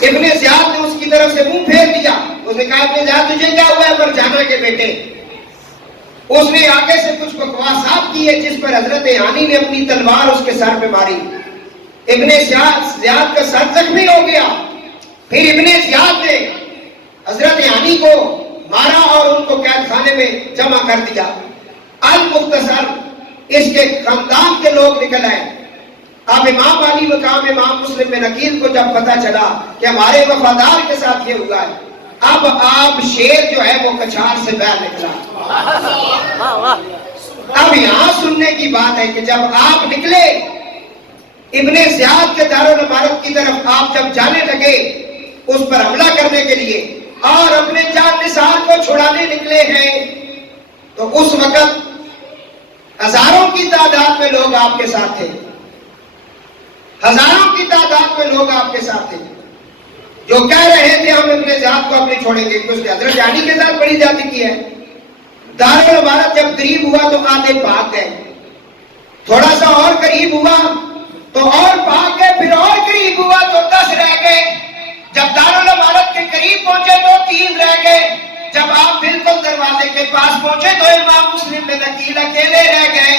ابن زیاد نے اس کی طرف سے منہ پھیر دیا. اس نے کہا ابن زیاد تجھے کیا ہوا ہے مرجانہ کے بیٹے؟ اس نے آگے سے کچھ بکواسات کی ہے جس پر حضرت علی نے اپنی تلوار اس کے سر پہ ماری. ابن زیاد کا سر زخمی ہو گیا. پھر ابن زیاد نے حضرت علی کو مارا اور ان کو قید خانے میں جمع کر دیا. المختصر اس کے خاندان کے لوگ نکل آئے. اب امام علی مقام امام مسلم بن عقیل کو جب پتہ چلا کہ ہمارے وفادار کے ساتھ یہ ہوا ہے، اب آپ شیر جو ہے وہ کچھار سے باہر نکلا. اب یہاں سننے کی بات ہے کہ جب آپ نکلے ابن زیاد کے دار الامارت کی طرف، آپ جب جانے لگے اس پر حملہ کرنے کے لیے اور اپنے جان نثار کو چھڑانے نکلے ہیں، تو اس وقت ہزاروں کی تعداد میں لوگ آپ کے ساتھ تھے. ہزاروں کی تعداد میں لوگ آپ کے ساتھ تھے جو کہہ رہے تھے ہم ابن زیاد کو اپنے چھوڑیں گے، کیونکہ حضرت علی کے ساتھ بڑی زیادتی کی ہے. دار الامارت جب قریب ہوا تو آدھے بھاگ گئے، تھوڑا سا اور قریب ہوا تو اور بھاگ گئے، پھر اور قریب ہوا تو 10 رہ گئے. جب دار الامارت کے قریب پہنچے تو 3 رہ گئے. جب آپ بالکل دروازے کے پاس پہنچے تو امام مسلم بن عقیل اکیلے رہ گئے.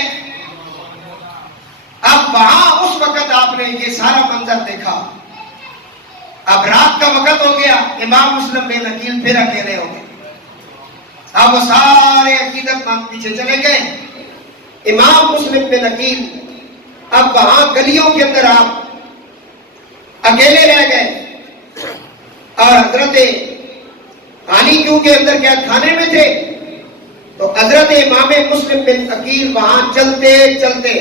اب وہاں اس وقت آپ نے یہ سارا منظر دیکھا. اب رات کا وقت ہو گیا، امام مسلم بن عقیل پھر اکیلے ہو گئے. اب وہ سارے عقیدت مند پیچھے چلے گئے. امام مسلم بن عقیل اب وہاں گلیوں کے اندر آپ اکیلے رہ گئے اور حضرت علی کیونکہ اندر قید خانے میں تھے تو حضرت امام مسلم بن عقیل وہاں چلتے چلتے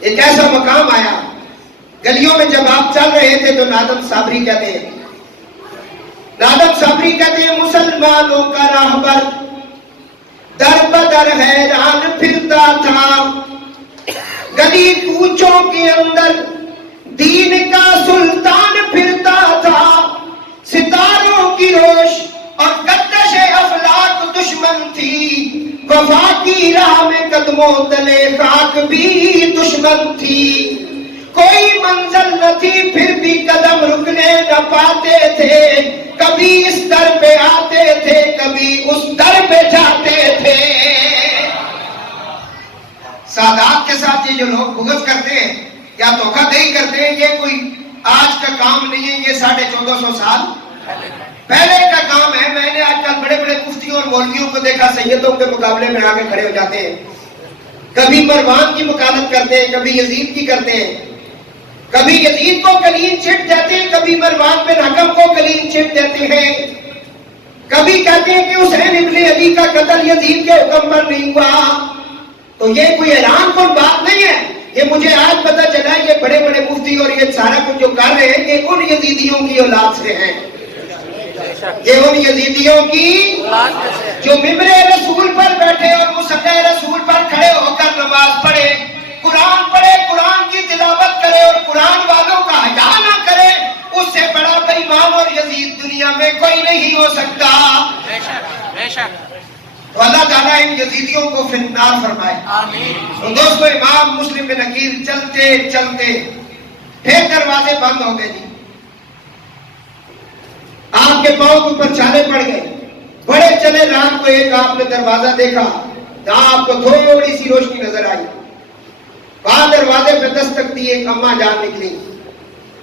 ایک ایسا مقام آیا، گلیوں میں جب آپ چل رہے تھے تو نادم صابری کہتے ہیں، مسلمانوں کا راہبر در بدر حیران پھرتا تھا، گلی کوچوں کے اندر دین کا سلطان پھرتا تھا، ستاروں کی روش اور گردش افلاک دشمن تھی، وفا کی راہ میں قدموں تلے خاک بھی دشمن تھی، کوئی منزل نہ تھی پھر بھی قدم رکنے نہ پاتے تھے، کبھی اس در پہ آتے تھے کبھی اس در پہ جاتے تھے۔ سادات کے ساتھ یہ جو لوگ بغض کرتے ہیں یا دھوکہ دہی کرتے ہیں، یہ کوئی آج کا کام نہیں ہے، یہ 1450 سال پہلے کا کام ہے۔ میں نے آج کل بڑے بڑے مفتیوں اور مولویوں کو دیکھا سیدوں کے مقابلے میں آگے کھڑے ہو جاتے ہیں، کبھی مروان کی مخالفت کرتے ہیں، کبھی یزید کی کرتے ہیں، کبھی یزید کو کلین چٹ دیتے ہیں، کبھی مروان بن حکم کو کلین چٹ دیتے ہیں، کبھی کہتے ہیں کہ حسین ابن علی کا قتل یزید کے حکم پر نہیں ہوا۔ تو یہ کوئی حیران کن بات نہیں ہے، یہ مجھے آج پتہ چلا یہ بڑے بڑے مفتی اور یہ سارا کچھ جو کر رہے ہیں یہ ان یزیدیوں کی اولاد سے ہیں، یہ ان یزیدیوں کی جو ممبر رسول پر بیٹھے اور مصلی رسول پر کھڑے ہو کر نماز پڑھے، قرآن کی تلاوت کرے اور قرآن والوں کا حیا نہ کرے، اس سے بڑا بے ایمان اور یزید دنیا میں کوئی نہیں ہو سکتا۔ تو اللہ تعالیٰ ان یزیدیوں کو فی النار فرمائے۔ تو دوستو امام مسلم بن عقیل چلتے چلتے پھر دروازے بند ہو گئے جی، آپ کے پاؤں کے اوپر چھالے پڑ گئے، بڑے چلے رات کو ایک آپ نے دروازہ دیکھا جہاں آپ کو تھوڑی سی روشنی نظر آئی، وہاں دروازے پہ دستک دی، ایک اماں جان نکلی،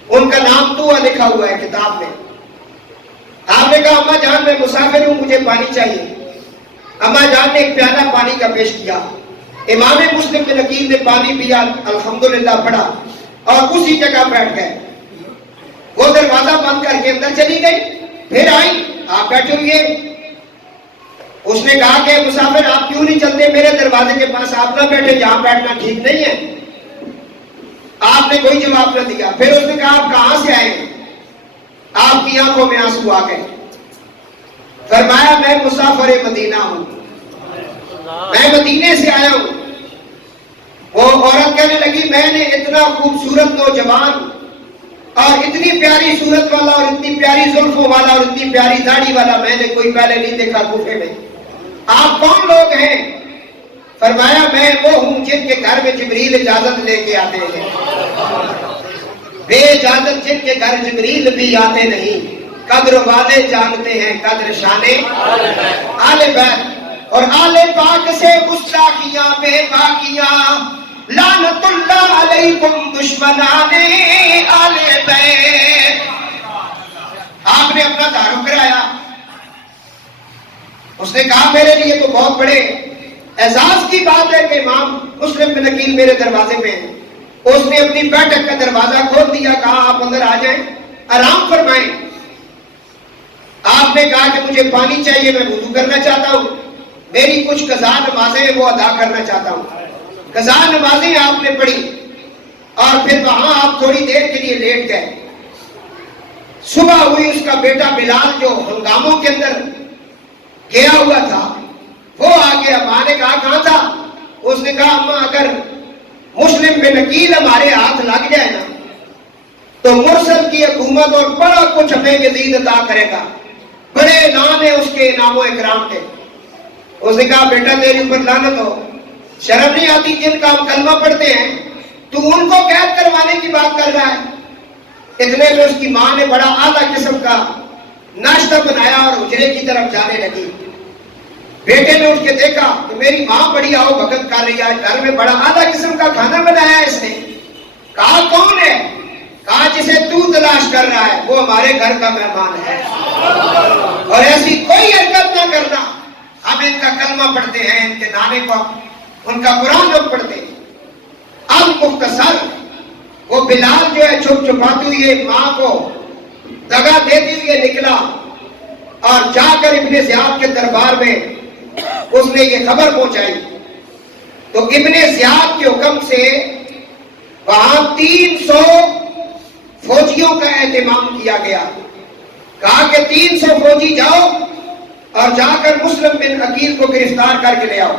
ان کا نام تو لکھا ہوا ہے کتاب میں۔ آپ نے کہا اماں جان میں مسافر ہوں، مجھے پانی چاہیے۔ اماں جان نے ایک پیالہ پانی کا پیش کیا، امام مسلم بن عقیل نے پانی پیا، الحمدللہ پڑھا اور اسی جگہ بیٹھ گئے۔ وہ دروازہ بند کر کے اندر چلی گئی، پھر آئی، آپ بیٹھے ہوئے، اس نے کہا کہ مسافر آپ کیوں نہیں چلتے، میرے دروازے کے پاس آپ نہ بیٹھے، یہاں بیٹھنا ٹھیک نہیں ہے۔ آپ نے کوئی جواب نہ دیا۔ پھر اس نے کہا آپ کہاں سے آئے؟ آپ کی آنکھوں میں آنسو آ گئے۔ فرمایا میں مسافر مدینہ ہوں، میں مدینے سے آیا ہوں۔ وہ عورت کہنے لگی میں نے اتنا خوبصورت نوجوان اور اتنی پیاری صورت والا اور اتنی پیاری زلفوں والا اور اتنی پیاری داڑھی والا میں نے کوئی پہلے نہیں دیکھا کوفے میں، آپ کون لوگ ہیں؟ فرمایا میں وہ ہوں جن کے گھر میں جبریل اجازت لے کے آتے ہیں، بے اجازت جن کے گھر جبریل بھی آتے نہیں، قدر والے جانتے ہیں قدر شانے آل بیت، اور آل پاک سے گستاخیاں بے باکیاں، لعنت اللہ علیکم دشمنان آل بیت۔ آپ نے اپنا تعارف کرایا، اس نے کہا میرے لیے تو بہت بڑے اعزاز کی بات ہے کہ امام مسلم بن عقیل میرے دروازے پہ ہیں۔ اس نے اپنی بیٹھک کا دروازہ کھول دیا، کہا آپ اندر آ جائیں، آرام فرمائیں۔ آپ نے کہا کہ مجھے پانی چاہیے، میں وضو کرنا چاہتا ہوں، میری کچھ قضا نمازیں وہ ادا کرنا چاہتا ہوں۔ قضا نمازیں آپ نے پڑھی اور پھر وہاں آپ تھوڑی دیر کے لیے لیٹ گئے۔ صبح ہوئی، اس کا بیٹا بلال جو ہنگاموں کے اندر گیا ہوا تھا وہ آ گیا۔ ماں نے کہا کہاں تھا؟ اس نے کہا اماں اگر مسلم بن عقیل ہمارے ہاتھ لگ جائے نا تو مرسل کی حکومت اور بڑا کچھ ہمیں یزید عطا کرے گا، بڑے نام ہے اس کے انعام و اکرام کے۔ اس نے کہا بیٹا تیرے اوپر لعنت ہو، شرم نہیں آتی جن کا ہم کلمہ پڑھتے ہیں تو ان کو قید کروانے کی بات کر رہا ہے۔ اتنے میں اس کی ماں نے بڑا اعلیٰ قسم کا ناشتہ بنایا اور حجرے کی طرف جانے لگی۔ بیٹے نے اٹھ کے دیکھا کہ میری ماں بڑی آؤ بھگت کر رہی ہے، گھر میں بڑا اعلیٰ قسم کا کھانا بنایا ہے اس نے۔ کہا کون ہے؟ کہا جسے تو تلاش کر رہا ہے وہ ہمارے گھر کا مہمان ہے، اور ایسی کوئی حرکت نہ کرنا۔ ہم ان کا کلمہ پڑھتے ہیں، ان کے نانے کو ان کا قرآن ہم پڑھتے ہیں۔ اب مختصر وہ بلال جو ہے چھپ چھپاتے ہوئے ماں کو دگا دیتے ہوئے نکلا اور جا کر ابن زیاد کے دربار میں اس نے یہ خبر پہنچائی تو ابن زیاد کے حکم سے وہاں 300 فوجیوں کا اہتمام کیا گیا. کہا کہ 300 فوجی جاؤ اور جا کر مسلم بن عقیل کو گرفتار کر کے لے آؤ.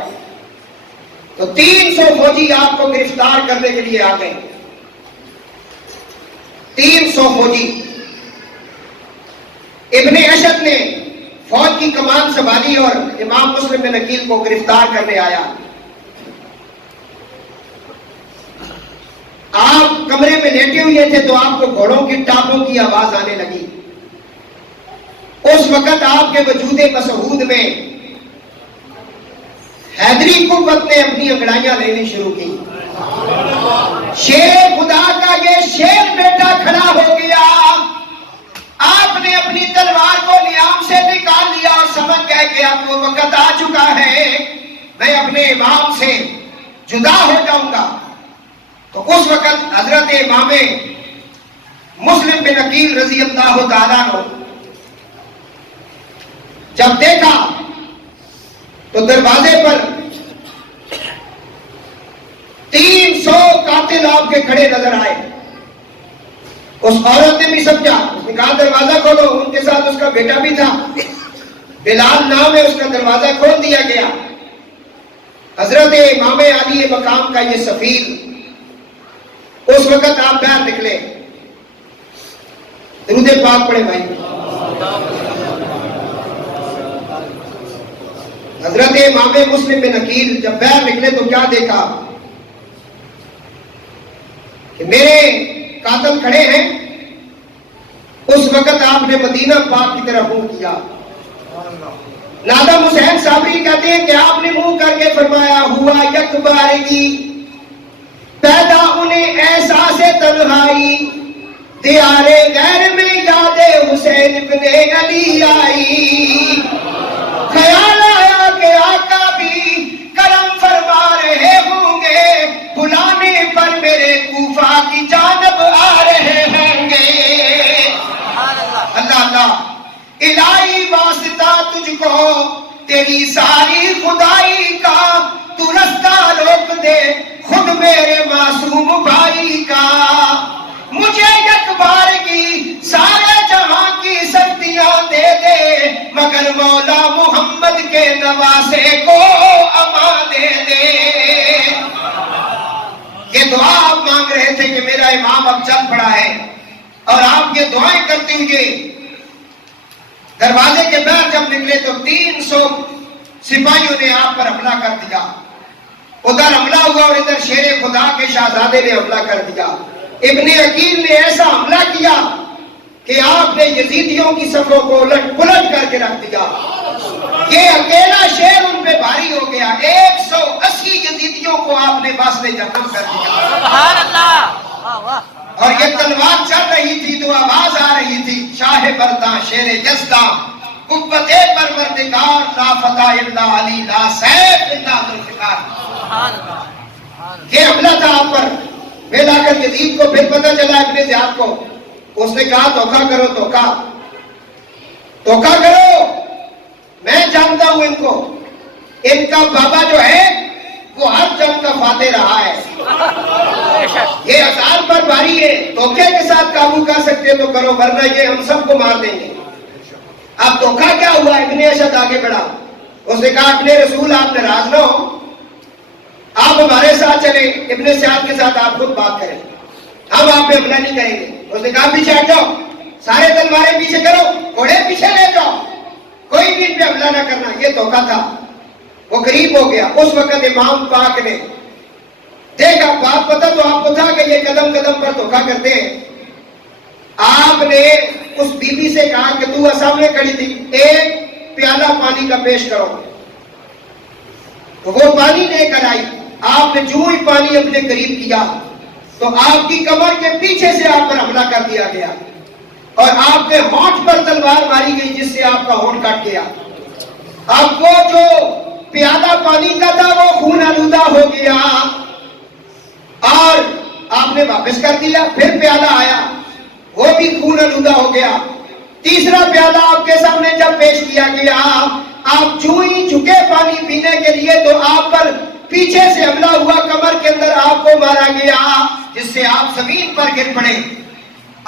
تو 300 فوجی آپ کو گرفتار کرنے کے لیے آ گئے. 300 فوجی. ابن اشد نے فوج کی کمان سنبھالی اور امام مسلم بن عقیل کو گرفتار کرنے آیا. آپ کمرے میں لیٹے ہوئے تھے تو آپ کو گھوڑوں کی ٹاپوں کی آواز آنے لگی. اس وقت آپ کے وجود مسعود میں حیدری قوت نے اپنی انگڑائیاں لینی شروع کی. شیر خدا کا یہ شیر بیٹا کھڑا ہو گیا. آپ نے اپنی تلوار کو نیام سے نکال لیا اور سمجھ گئے کہ اب وہ وقت آ چکا ہے میں اپنے امام سے جدا ہو جاؤں گا. تو اس وقت حضرت امام مسلم بن عقیل رضی اللہ تعالیٰ عنہ جب دیکھا تو دروازے پر 300 قاتل آپ کے کھڑے نظر آئے. اس عورت نے بھی سمجھا, اس نے کہا دروازہ کھولو. ان کے ساتھ اس کا بیٹا بھی تھا, بلال نام ہے, اس کا دروازہ کھول دیا گیا. حضرت امام علی مقام کا یہ سفیر اس وقت آپ باہر نکلے. درود پاک پڑھے بھائی. حضرت امام مسلم بن عقیل جب باہر نکلے تو کیا دیکھا کہ میرے قاتل کھڑے ہیں. اس وقت آپ نے مدینہ پاک کی طرف منہ کیا. نادم حسین صابری کہتے ہیں کہ آپ نے منہ کر کے فرمایا ہوا یک بارگی پیدا انہیں احساس تنہائی دیار غیر میں یاد حسین ابن علی آئی. خیال آیا کہ آقا بھی کرم فرما رہے ہوں گے بلانے پر میرے کوفہ کی جانب آ رہے ہوں گے. اللہ اللہ الہی واسطہ تجھ کو تیری ساری خدائی کا تو رستہ روک دے خود میرے معصوم بھائی کا. مجھے یک بارگی سارے جہاں کی سختیاں دے دے مگر مولا محمد کے نواسے کو امان دے دے. یہ دعا آپ مانگ رہے تھے کہ میرا امام اب چل پڑا ہے اور آپ یہ دعائیں کرتے ہوئے دروازے کے باہر جب نکلے تو 300 سپاہیوں نے آپ پر حملہ کر دیا. ادھر حملہ ہوا اور ادھر شیر خدا کے شہزادے نے حملہ کر دیا. ابن عقیل نے ایسا حملہ کیا کہ آپ نے یزیدیوں کی صفوں کو الٹ پلٹ کر کے رکھ دیا. یہ اکیلا شیر ان پہ بھاری ہو گیا. 180 یزیدیوں کو آپ نے واسطے جہنم کر دیا. سبحان اللہ. اور یہ تلوار چل رہی تھی تو آواز آ رہی تھی شاہ برداں شیر یزداں قوت پروردگار لا فتح الا علی لا سیف الا ذوالفقار. یہ حملہ تھا آپ پر. میں لا کر یزید کو پھر پتہ چلا ابن زیاد کو. اس نے کہا دھوکہ کرو, دھوکہ کرو. میں جانتا ہوں ان کو. ان کا بابا جو ہے وہ ہر جنگ کا فاتح رہا ہے. یہ ہزار پر بھاری ہے. دھوکے کے ساتھ قابو کر سکتے تو کرو ورنہ یہ ہم سب کو مار دیں گے. اب دھوکہ کیا ہوا؟ ابن اشد آگے بڑھا. اس نے کہا اپنے رسول آپ ناراض نہ ہو, آپ ہمارے ساتھ چلیں. ابن زیاد کے ساتھ آپ خود بات کریں, ہم آپ پہ حملہ نہیں کریں گے. اس نے کہا پیچھے ہٹ جاؤ, سارے تلواریں پیچھے کرو, گھوڑے پیچھے لے جاؤ, کوئی بھی ان پہ حملہ نہ کرنا. یہ دھوکہ تھا. وہ قریب ہو گیا. اس وقت امام پاک نے دیکھا, بات پتہ تو آپ کو تھا کہ یہ قدم قدم پر دھوکہ کرتے ہیں. آپ نے اس بی بی سے کہا کہ تو سامنے کھڑی تھی, ایک پیالہ پانی کا پیش کرو. تو وہ پانی لے کر آئی. آپ نے جو ہی پانی اپنے قریب کیا تو آپ کی کمر کے پیچھے سے آپ پر حملہ کر دیا گیا اور آپ کے ہونٹ پر تلوار ماری گئی جس سے آپ کا ہونٹ کٹ گیا. اب وہ جو پیالہ پانی کا تھا وہ خون آلودہ ہو گیا اور آپ نے واپس کر دیا. پھر پیالہ آیا, وہ بھی خون آلودہ ہو گیا. تیسرا پیالہ آپ کے سامنے جب پیش کیا گیا آپ جو ہی جھکے پانی پینے کے لیے تو آپ پر پیچھے سے حملہ ہوا، کمر کے اندر آپ کو مارا گیا، جس سے آپ زمین پر گر پڑے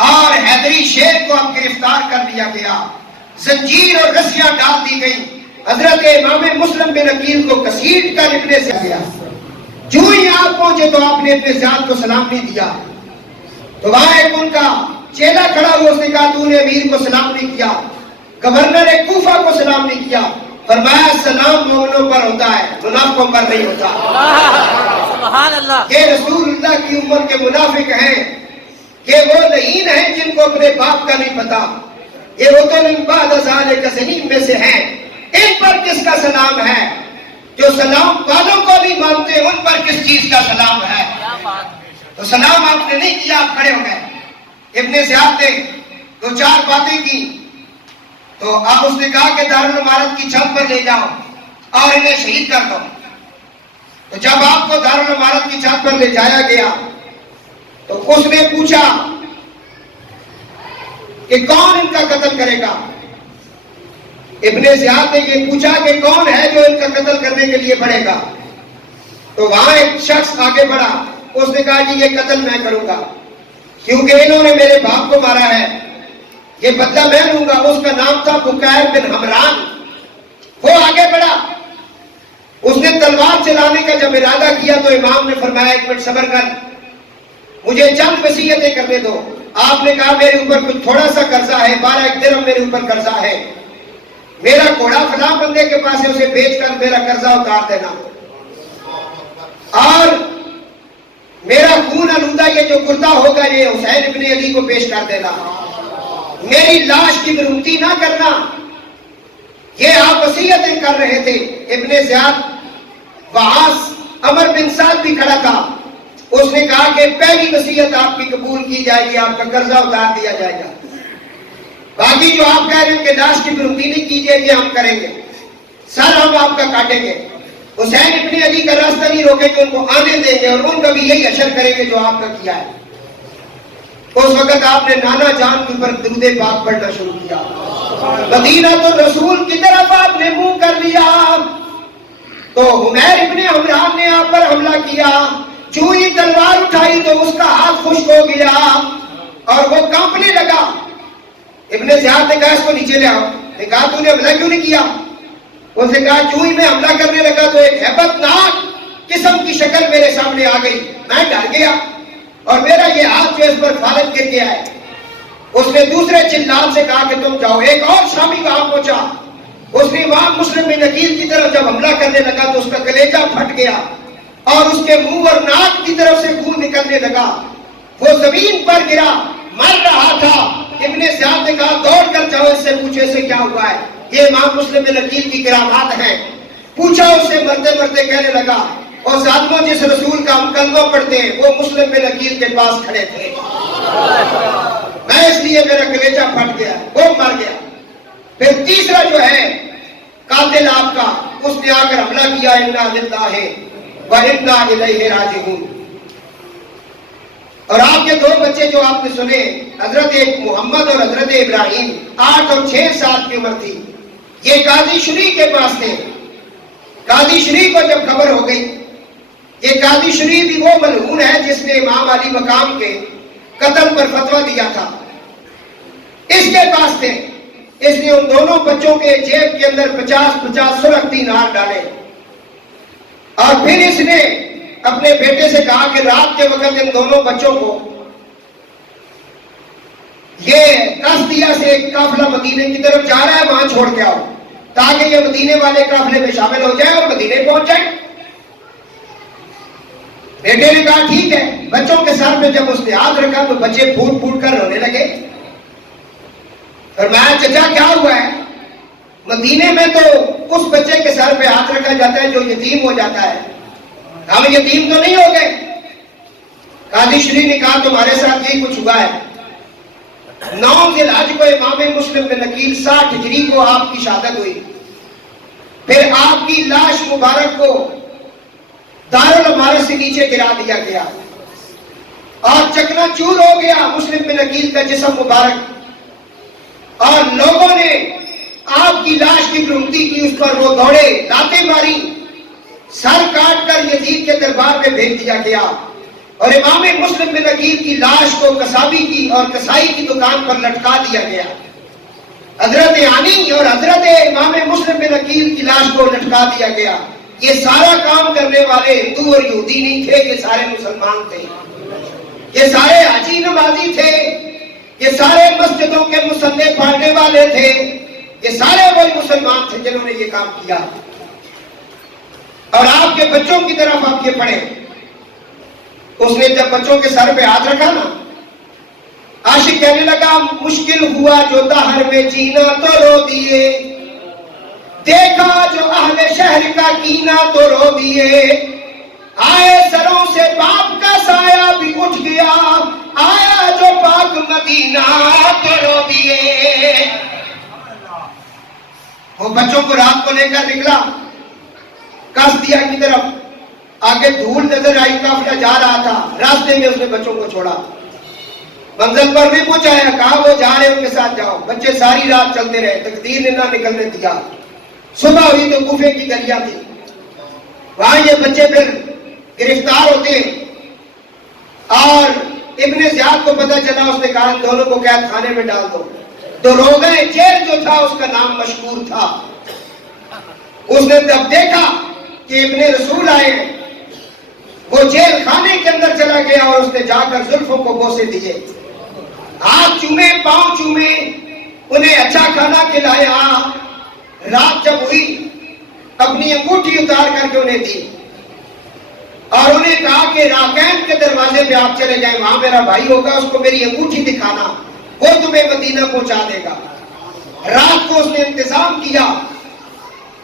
اور حیدری شیر کو اب گرفتار کر لیا گیا، زنجیر اور رسیاں ڈال دی گئی، حضرت امام مسلم بن عقیل کو کسیٹ کر ابن سے گیا۔ جو ہی آپ پہنچے تو آپ نے ابن زیاد کو سلام نہیں دیا، تو وہاں ایک ان کا چیلا کھڑا ہوا، اس نے کہا تو نے امیر کو سلام نہیں کیا، گورنر کوفہ کو سلام نہیں کیا۔ فرمایا سلام مومنوں پر ہوتا ہے، منافقوں پر نہیں ہوتا۔ سبحان اللہ۔ یہ رسول اللہ کی امت کے منافق ہیں، یہ وہ لعین ہیں جن کو اپنے باپ کا نہیں پتا، یہ وہ تو من بعد ذالک زنیم میں سے ہیں۔ ان پر کس کا سلام ہے؟ جو سلام والوں کو نہیں مانتے ان پر کس چیز کا سلام ہے؟ تو سلام آپ نے نہیں کیا، آپ کھڑے ہو گئے۔ ابن زیاد نے دو چار باتیں کی تو آپ اس نے کہا کہ دارالعمارت کی چھت پر لے جاؤ اور انہیں شہید کر دو۔ تو جب آپ کو دارالعمارت کی چھت پر لے جایا گیا تو اس نے پوچھا کہ کون ان کا قتل کرے گا؟ ابن زیاد نے یہ پوچھا کہ کون ہے جو ان کا قتل کرنے کے لیے بڑھے گا؟ تو وہاں ایک شخص آگے بڑھا، اس نے کہا کہ یہ قتل میں کروں گا کیونکہ انہوں نے میرے باپ کو مارا ہے، یہ بدلہ میں لوں گا۔ اس کا نام تھا بکیر بن حمران۔ وہ آگے بڑھا، اس نے تلوار چلانے کا جب ارادہ کیا تو امام نے فرمایا ایک منٹ صبر کر، مجھے چند وصیتیں کرنے دو۔ آپ نے کہا میرے اوپر کچھ تھوڑا سا قرضہ ہے، 12 درہم میرے اوپر قرضہ ہے، میرا گھوڑا فلاں بندے کے پاس ہے، اسے بیچ کر میرا قرضہ اتار دینا، اور میرا خون آلودہ یہ جو کردہ ہوگا یہ حسین ابن علی کو پیش کر دینا، میری لاش کی برمتی نہ کرنا۔ یہ آپ وصیتیں کر رہے تھے۔ ابن زیاد وہاں عمر بن سعد بھی کھڑا تھا، اس نے کہا کہ پہلی وصیت آپ کی قبول کی جائے گی، آپ کا قرضہ اتار دیا جائے گا، باقی جو آپ کہہ رہے ہیں کہ لاش کی برمتی نہیں کیجیے یہ ہم کریں گے، سر ہم آپ کا کاٹیں گے، حسین ابن علی کا راستہ نہیں روکیں گے، ان کو آنے دیں گے اور ان کا بھی یہی اشر کریں گے جو آپ کا کیا ہے۔ اس وقت آپ نے نانا جان کے اوپر درود پاک پڑھنا شروع کیا، مدینہ تو رسول کی طرف آپ نے منہ کر لیا تو حمیر ابن حمران نے آپ پر حملہ کیا، جو ہی تلوار اٹھائی تو اس کا ہاتھ خشک ہو گیا اور وہ کانپنے لگا۔ ابن زیاد نے کہا اس کو نیچے لے آؤ، نے کہا تو نے حملہ کیوں نہیں کیا؟ اس نے کہا جو ہی میں حملہ کرنے لگا تو ایک ہیبت ناک قسم کی شکل میرے سامنے آ گئی، میں ڈر گیا اور میرا یہ ہاتھ جو اس پر فالت گر گیا ہے۔ اس نے دوسرے جلاد سے کہا کہ تم جاؤ۔ ایک اور شامی وہاں پہنچا، اس نے امام مسلم بن عقیل کی طرف جب حملہ کرنے لگا تو اس کا کلیجہ پھٹ گیا اور اس کے منہ اور ناک کی طرف سے خون نکلنے لگا، وہ زمین پر گرا، مر رہا تھا۔ ابن زیاد نے کہا دوڑ کر جاؤ اس سے پوچھو اسے کیا ہوا ہے، یہ امام مسلم بن عقیل کی کرامات ہیں۔ پوچھا اس سے، مرتے مرتے کہنے لگا اور ظالموں جس رسول کا ہم کلمہ پڑھتے ہیں وہ مسلم بن عقیل کے پاس کھڑے تھے، میں اس لیے میرا کلیجہ پھٹ گیا، وہ مر گیا۔ پھر تیسرا جو ہے قاتل آپ کا، اس نے آ کر حملہ کیا، انا للہ و انا الیہ راجعون۔ اور آپ کے دو بچے جو آپ نے سنے، حضرت محمد اور حضرت ابراہیم، 8 اور 6 سال کی عمر تھی، یہ قاضی شریح کے پاس تھے۔ قاضی شریح کو جب خبر ہو گئی، یہ قاضی شریح بھی وہ ملعون ہے جس نے امام علی مقام کے قتل پر فتویٰ دیا تھا، اس کے پاس تھے۔ اس نے ان دونوں بچوں کے جیب کے اندر 50 سرخ دینار ڈالے اور پھر اس نے اپنے بیٹے سے کہا کہ رات کے وقت ان دونوں بچوں کو یہ قصدیہ سے ایک قافلہ مدینے کی طرف جا رہا ہے وہاں چھوڑ کے آؤ تاکہ یہ مدینے والے قافلے میں شامل ہو جائے اور مدینے پہنچ جائے۔ بیٹے نے کہا ٹھیک ہے۔ بچوں کے سر پہ جب اس نے ہاتھ رکھا تو بچے پھوٹ پھوٹ کر رونے لگے۔ فرمایا چچا کیا ہوا ہے؟ مدینے میں تو اس بچے کے سر پہ ہاتھ رکھا جاتا ہے جو یتیم ہو جاتا ہے، ہم یتیم تو نہیں ہو گئے؟ قاضی شریح نے کہا تمہارے ساتھ یہی کچھ ہوا ہے۔ 9 ذی الحج کو امام مسلم بن عقیل 60 ہجری کو آپ کی شہادت ہوئی، پھر آپ کی لاش مبارک کو دارالعمارت سے نیچے گرا دیا گیا اور چکنا چور ہو گیا مسلم بن عقیل کا جسم مبارک، اور لوگوں نے آپ کی لاش کی برمتی کی، اس پر وہ دوڑے، لاتیں ماری، سر کاٹ کر یزید کے دربار میں بھیج دیا گیا، اور امام مسلم بن عقیل کی لاش کو کسابی کی اور کسائی کی دکان پر لٹکا دیا گیا۔ حضرت علی اور حضرت امام مسلم بن عقیل کی لاش کو لٹکا دیا گیا۔ یہ سارا کام کرنے والے ہندو اور یہودی نہیں تھے، یہ سارے مسلمان تھے، یہ سارے حاجی نمازی تھے، یہ سارے مسجدوں کے مصلی پڑھنے والے تھے، یہ سارے وہی مسلمان تھے جنہوں نے یہ کام کیا۔ اور آپ کے بچوں کی طرف آپ یہ پڑھیں، اس نے جب بچوں کے سر پہ ہاتھ رکھا نا، عاشق کہنے لگا مشکل ہوا جو دہر میں جینا تو رو دیے، دیکھا جو اہل شہر کا کینا تو رو دیے، آئے سروں سے باپ کا سایہ بھی اٹھ گیا، آیا جو پاک مدینہ تو رو دیے۔ وہ بچوں کو رات کو لے کر نکلا قصدیہ کی طرف، آگے دھول نظر آئی، قافلہ جا رہا تھا، راستے میں اس نے بچوں کو چھوڑا، منزل پر بھی پہنچایا، کہا وہ جا رہے ان کے ساتھ جاؤ، بچے ساری رات چلتے رہے، تقدیر نے نہ نکلنے دیا۔ صبح ہوئی تو کوفے کی گلیاں تھی، وہاں یہ بچے پھر گرفتار ہوتے ہیں، اور ابن زیاد کو پتہ چلا، اس نے کہا دونوں کو قید خانے میں ڈال دو۔ تو روغہ جیل جو تھا اس کا نام مشکور تھا، اس نے جب دیکھا کہ ابن رسول آئے، وہ جیل خانے کے اندر چلا گیا اور اس نے جا کر زلفوں کو بوسے دیے، ہاتھ چومے، پاؤں چومے، انہیں اچھا کھانا کھلایا۔ رات جب ہوئی اپنی انگوٹھی اتار کر کے انہیں دی اور انہیں کہا کہ راکین کے دروازے پہ آپ چلے جائیں، وہاں میرا بھائی ہوگا، اس کو میری انگوٹھی دکھانا، وہ تمہیں مدینہ پہنچا دے گا۔ رات کو اس نے انتظام کیا،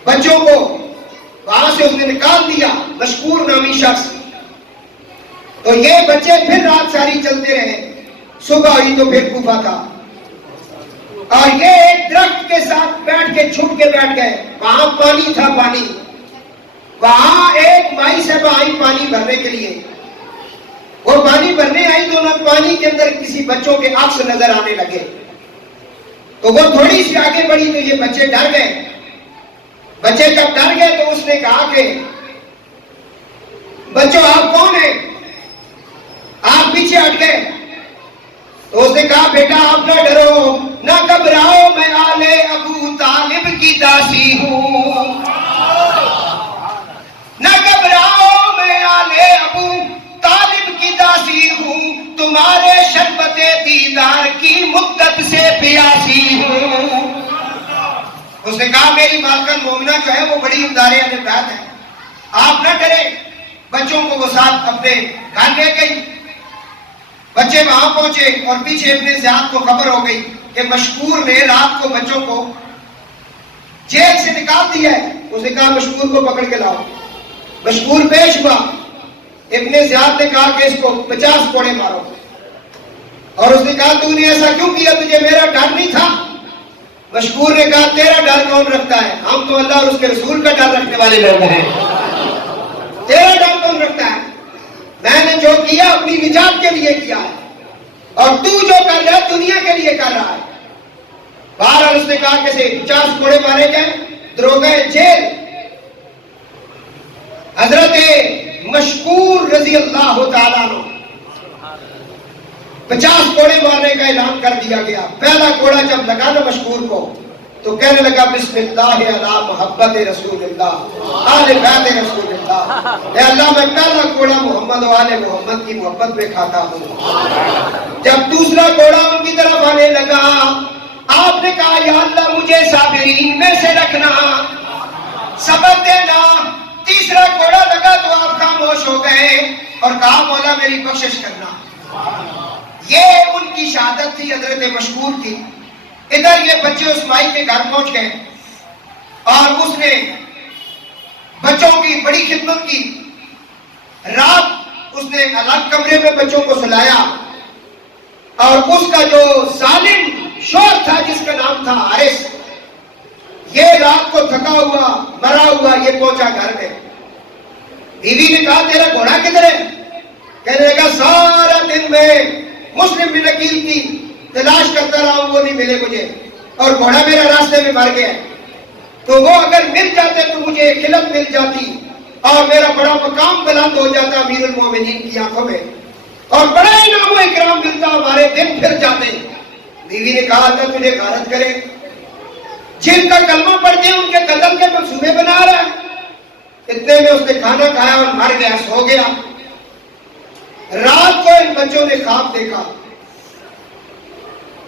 بچوں کو وہاں سے اس نے نکال دیا، مشکور نامی شخص۔ تو یہ بچے پھر رات ساری چلتے رہے، صبح ہوئی تو پھر کوفہ تھا، اور یہ ایک درخت کے ساتھ بیٹھ کے چھپ کے بیٹھ گئے، وہاں پانی تھا، پانی، وہاں ایک مائی صاحبہ آئی پانی بھرنے کے لیے، وہ پانی بھرنے آئی تو انہیں پانی کے اندر کسی بچوں کے عکس نظر آنے لگے، تو وہ تھوڑی سی آگے بڑھی تو یہ بچے ڈر گئے۔ بچے جب ڈر گئے تو اس نے کہا کہ بچوں آپ کون ہیں؟ آپ پیچھے ہٹ گئے۔ تو اس نے کہا بیٹا آپ نہ ڈرو، نہ گھبراؤ، میں آل ابو طالب کی داسی ہوں، نہ گھبراؤ، میں آل ابو طالب کی داسی ہوں، تمہارے شربت دیدار کی مدت سے پیاسی ہوں۔ اس نے کہا میری مالکن مومنہ جو ہے وہ بڑی عمدار اہل بیت ہے، آپ نہ ڈریں۔ بچوں کو وہ ساتھ اپنے گھر لے گئی، بچے وہاں پہنچے اور پیچھے ابن زیاد کو خبر ہو گئی کہ مشکور نے رات کو بچوں کو جیل سے نکال دیا ہے۔ اس نے کہا مشکور کو پکڑ کے لاؤ، مشکور پیش ہوا، ابن زیاد نے کہا کہ اس کو 50 کوڑے مارو، اور اس نے کہا تو نے ایسا کیوں کیا، تجھے میرا ڈر نہیں تھا؟ مشکور نے کہا تیرا ڈر کون رکھتا ہے، ہم تو اللہ اور اس کے رسول کا ڈر رکھنے والے لوگ ہیں، تیرا ڈر کون رکھتا ہے؟ میں نے جو کیا اپنی نجات کے لیے کیا ہے، اور تو جو کر رہا ہے دنیا کے لیے کر رہا ہے۔ بہرحال اس نے کہا کہ 50 کوڑے مارے گئے، دروغہ جیل حضرت مشکور رضی اللہ تعالیٰ عنہ 50 کوڑے مارنے کا اعلان کر دیا گیا۔ پہلا کوڑا جب لگا نا مشکور کو تو کہنے لگا بسم اللہ علی محبت رسول اللہ آل بیت رسول اللہ، اے اللہ میں پہلا کوڑا محمد و آل محمد کی محبت میں کھاتا ہوں۔ جب دوسرا کوڑا ان کی طرف آنے لگا، آپ نے کہا یا اللہ مجھے صابرین میں سے رکھنا، صبر دینا۔ تیسرا کوڑا لگا تو آپ خاموش ہو گئے اور کہا مولا میری بخشش کرنا۔ یہ ان کی شہادت تھی حضرت مشکور کی۔ ادھر یہ بچے اس مائی کے گھر پہنچ گئے اور اس نے بچوں کی بڑی خدمت کی۔ رات اس نے الگ کمرے میں بچوں کو سلایا، اور اس کا جو ظالم شور تھا جس کا نام تھا حارث، یہ رات کو تھکا ہوا مرا ہوا یہ پہنچا گھر میں۔ بیوی نے کہا تیرا گھوڑا کدھر ہے؟ کہنے لگا سارا دن میں مسلم بن عقیل کی تلاش کرتا رہا ہوں، وہ نہیں ملے مجھے، اور گھوڑا میرا راستے میں مر گیا۔ تو وہ اگر مل جاتے تو مجھے ایک خلت مل جاتی اور میرا بڑا مقام بلند ہو جاتا امیر المومنین کی آنکھوں میں، اور بڑا انعام و اکرام ملتا، ہمارے دن پھر جاتے۔ بیوی نے کہا اللہ تجھے غارت کرے، جن کا کلمہ پڑھتے ہیں ان کے قتل کے منصوبے بنا رہا ہے۔ اتنے میں اس نے کھانا کھایا اور مر گیا، سو گیا۔ رات کو ان بچوں نے خواب دیکھا،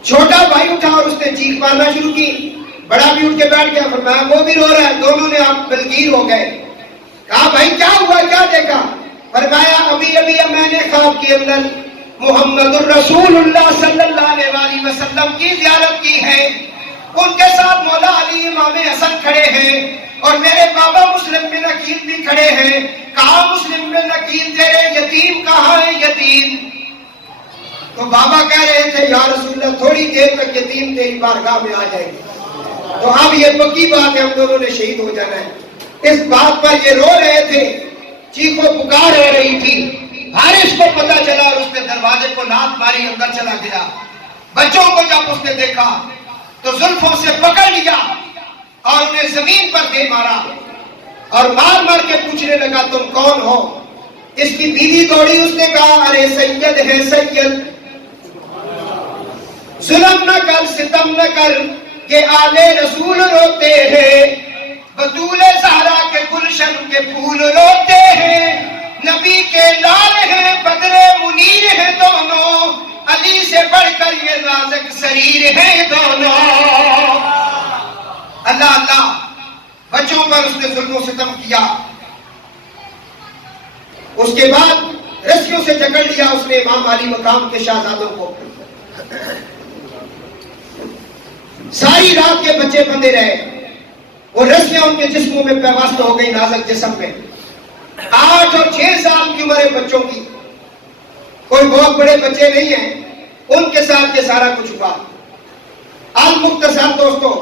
چھوٹا بھائی اٹھا اور اس نے چیخ مارنا شروع کی، بڑا بھی اٹھ کے بیٹھ گیا، فرمایا وہ بھی رو رہا ہے، دونوں نے آپ بلگیر ہو گئے۔ کہا بھائی کیا ہوا، کیا دیکھا؟ فرمایا ابھی ابھی میں نے خواب کے اندر محمد الرسول اللہ صلی اللہ علیہ وسلم کی زیارت کی ہے، ان کے ساتھ مولا علی امام حسن کھڑے ہیں اور میرے بابا مسلم بن عقیل بھی کھڑے ہیں۔ کہا مسلم بن عقیل تیرے یتیم کہاں ہے یتیم؟ تو بابا کہہ رہے تھے یا رسول اللہ تھوڑی دیر تک یتیم تیری بارگاہ میں آ جائے گی۔ تو اب یہ پکی بات ہے ہم دونوں نے شہید ہو جانا ہے۔ اس بات پر یہ رو رہے تھے، چیخو پکار ہو رہی تھی۔ حارث کو پتا چلا اور اس نے دروازے کو لات ماری، اندر چلا گیا۔ بچوں کو جب اس نے دیکھا تو زلفوں سے پکڑ لیا اور انہیں زمین پر دے مارا اور مار مار کے پوچھنے لگا تم کون ہو؟ اس کی بیوی دوڑی، اس نے کہا ارے سید ہے سید، ظلم نہ کر ستم نہ کر کہ آل رسول روتے ہیں، بطول زہرا کے گلشن کے پھول روتے ہیں، نبی کے لال ہیں بدر منیر ہیں دونوں، علی سے بڑھ کر یہ نازک سریر ہیں دونوں۔ اللہ اللہ، بچوں پر اس نے ظلم و ستم کیا۔ اس کے بعد رسیوں سے جکڑ لیا اس نے امام علی مقام کے شہزادوں کو۔ ساری رات کے بچے بندے رہے اور رسیاں ان کے جسموں میں پیوست ہو گئی، نازک جسم میں۔ 8 اور 6 سال کی عمر ہے بچوں کی، کوئی بہت بڑے بچے نہیں ہیں، ان کے ساتھ یہ سارا کچھ ہوا۔ المختصر دوستو،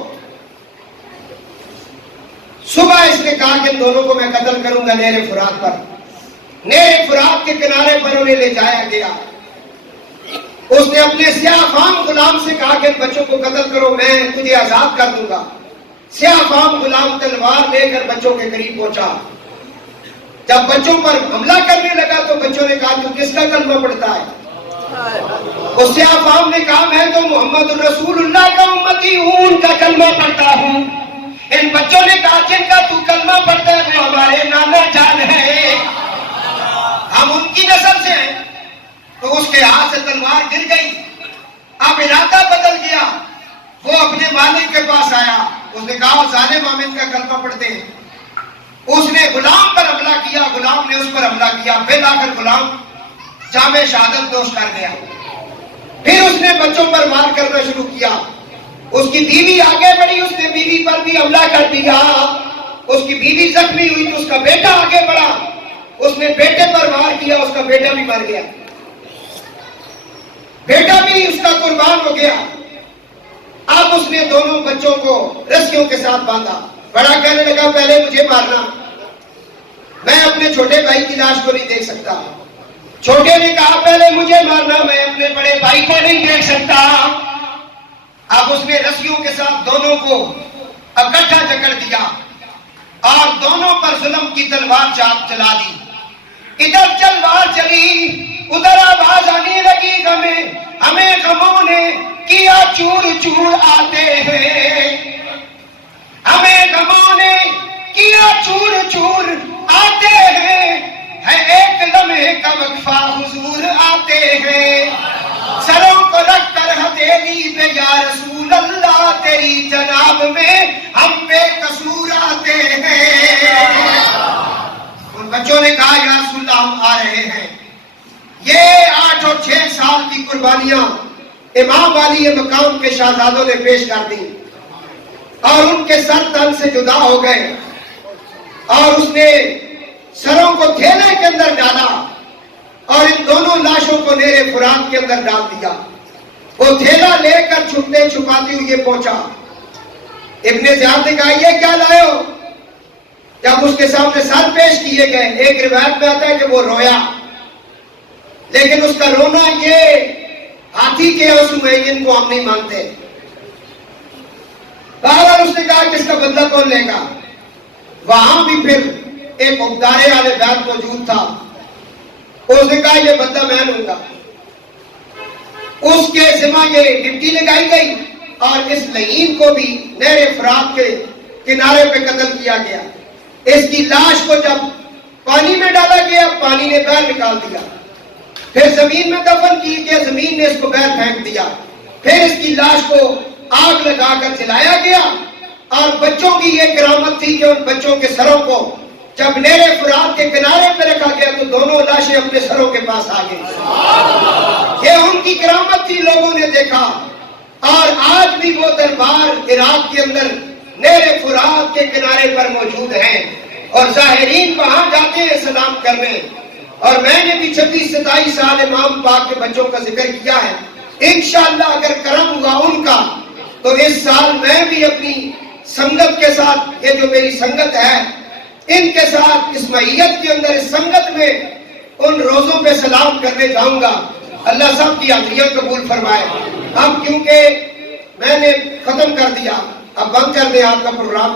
صبح اس نے کہا کہ ان دونوں کو میں قتل کروں گا نہر فرات پر۔ نہر فرات کے کنارے پر انہیں لے جایا گیا۔ اس نے اپنے سیاہ فام غلام سے کہا کہ ان بچوں کو قتل کرو، میں تجھے آزاد کر دوں گا۔ سیاہ فام غلام تلوار لے کر بچوں کے قریب پہنچا۔ جب بچوں پر حملہ کرنے لگا تو بچوں نے کہا تو کس کا کلمہ پڑھتا ہے؟ اس سیاہ فام نے کہا میں تو محمد الرسول اللہ کا امتی ہوں، ان کا کلمہ پڑھتا ہوں۔ ان بچوں نے کہا جن کا تو کلمہ پڑھتا ہے وہ ہمارے نانا جان ہے، ہم ان کی نسل سے ہیں۔ تو اس کے ہاتھ سے تلوار گر گئی۔ اب ارادہ بدل گیا، وہ اپنے مالک کے پاس آیا، اس نے کہا ظالم ہم ان کا کلمہ پڑھتے ہیں۔ اس نے غلام پر حملہ کیا، غلام نے اس پر حملہ کیا، پھر آ کر غلام جامِ شہادت نوش کر گیا۔ پھر اس نے بچوں پر وار کرنا شروع کیا۔ اس کی بیوی آگے بڑھی، اس نے بیوی پر بھی حملہ کر دیا۔ اس کی بیوی زخمی ہوئی تو اس کا بیٹا آگے بڑھا، اس نے بیٹے پر وار کیا، اس کا بیٹا بھی مر گیا، بیٹا بھی اس کا قربان ہو گیا۔ اب اس نے دونوں بچوں کو رسیوں کے ساتھ باندھا۔ بڑا کہنے لگا پہلے مجھے مارنا، میں اپنے چھوٹے بھائی کی لاش کو نہیں دیکھ سکتا۔ چھوٹے نے کہا پہلے مجھے مارنا، میں اپنے بڑے بھائی کو نہیں دیکھ سکتا۔ اب اس نے رسیوں کے ساتھ دونوں کو اکٹھا جکڑ دیا اور دونوں پر ظلم کی تلوار چلا دی۔ ادھر تلوار چلی، ادھر آواز آنے لگی ہمیں غموں نے کیا چور چور آتے ہیں، ہمیں غموں نے کیا چور چور آتے ہیں، ہے ایک لمحے کا وقفہ حضور آتے ہیں، سروں کو رکھ کر ہتھیلی پہ یا رسول اللہ تیری جناب میں ہم بے قصور آتے ہیں۔ ان بچوں نے کہا یا رسول اللہ ہم آ رہے ہیں۔ یہ 8 اور 6 سال کی قربانیاں امام علی مقام کے شہزادوں نے پیش کر دی اور ان کے سر تن سے جدا ہو گئے اور اس نے سروں کو تھیلے کے اندر ڈالا اور ان دونوں لاشوں کو نہر فرات کے اندر ڈال دیا۔ وہ تھیلا لے کر چھپتے چھپاتی ہوئی یہ پہنچا۔ ابن زیاد نے کہا یہ کیا لائے ہو؟ جب اس کے سامنے سر پیش کیے گئے، ایک روایت میں آتا ہے کہ وہ رویا، لیکن اس کا رونا یہ ہاتھی کے آنسو ہیں، ان کو ہم نہیں مانتے۔ بہرحال اس نے کہا کہ اس کا بدلہ کون لے گا؟ وہاں بھی پھر ایک عہدیدار اہل بیت موجود تھا، اس نے کہا یہ بدلہ میں لوں گا۔ اس کے ذمہ یہ ڈپٹی لگائی گئی اور اس لعین کو بھی نہر فرات کے کنارے پہ قتل کیا گیا۔ اس کی لاش کو جب پانی میں ڈالا گیا، پانی نے باہر نکال دیا، پھر زمین میں دفن کی گیا، زمین نے اس کو باہر پھینک دیا، پھر اس کی لاش کو آگ لگا کر جلایا گیا۔ اور بچوں کی یہ کرامت تھی کہ ان بچوں کے سروں کو جب نہر فرات کے کنارے پہ رکھا گیا تو دونوں لاشیں اپنے سروں کے پاس آ گئی۔ یہ ان کی کرامت تھی، لوگوں نے دیکھا۔ اور آج بھی وہ دربار عراق کے اندر نہر فرات کے کنارے پر موجود ہیں اور زائرین وہاں جاتے ہیں سلام کرنے۔ اور میں نے بھی 26-27 سال امام پاک کے بچوں کا ذکر کیا ہے۔ انشاءاللہ اگر کرم ہوا ان کا تو اس سال میں بھی اپنی سنگت کے ساتھ، یہ جو میری سنگت ہے ان کے ساتھ اس معیت کے اندر، اس سنگت میں ان روزوں پہ سلام کرنے جاؤں گا۔ اللہ سب کی حاضریاں قبول فرمائے۔ اب کیونکہ میں نے ختم کر دیا، اب بند کر دیں آپ کا پروگرام۔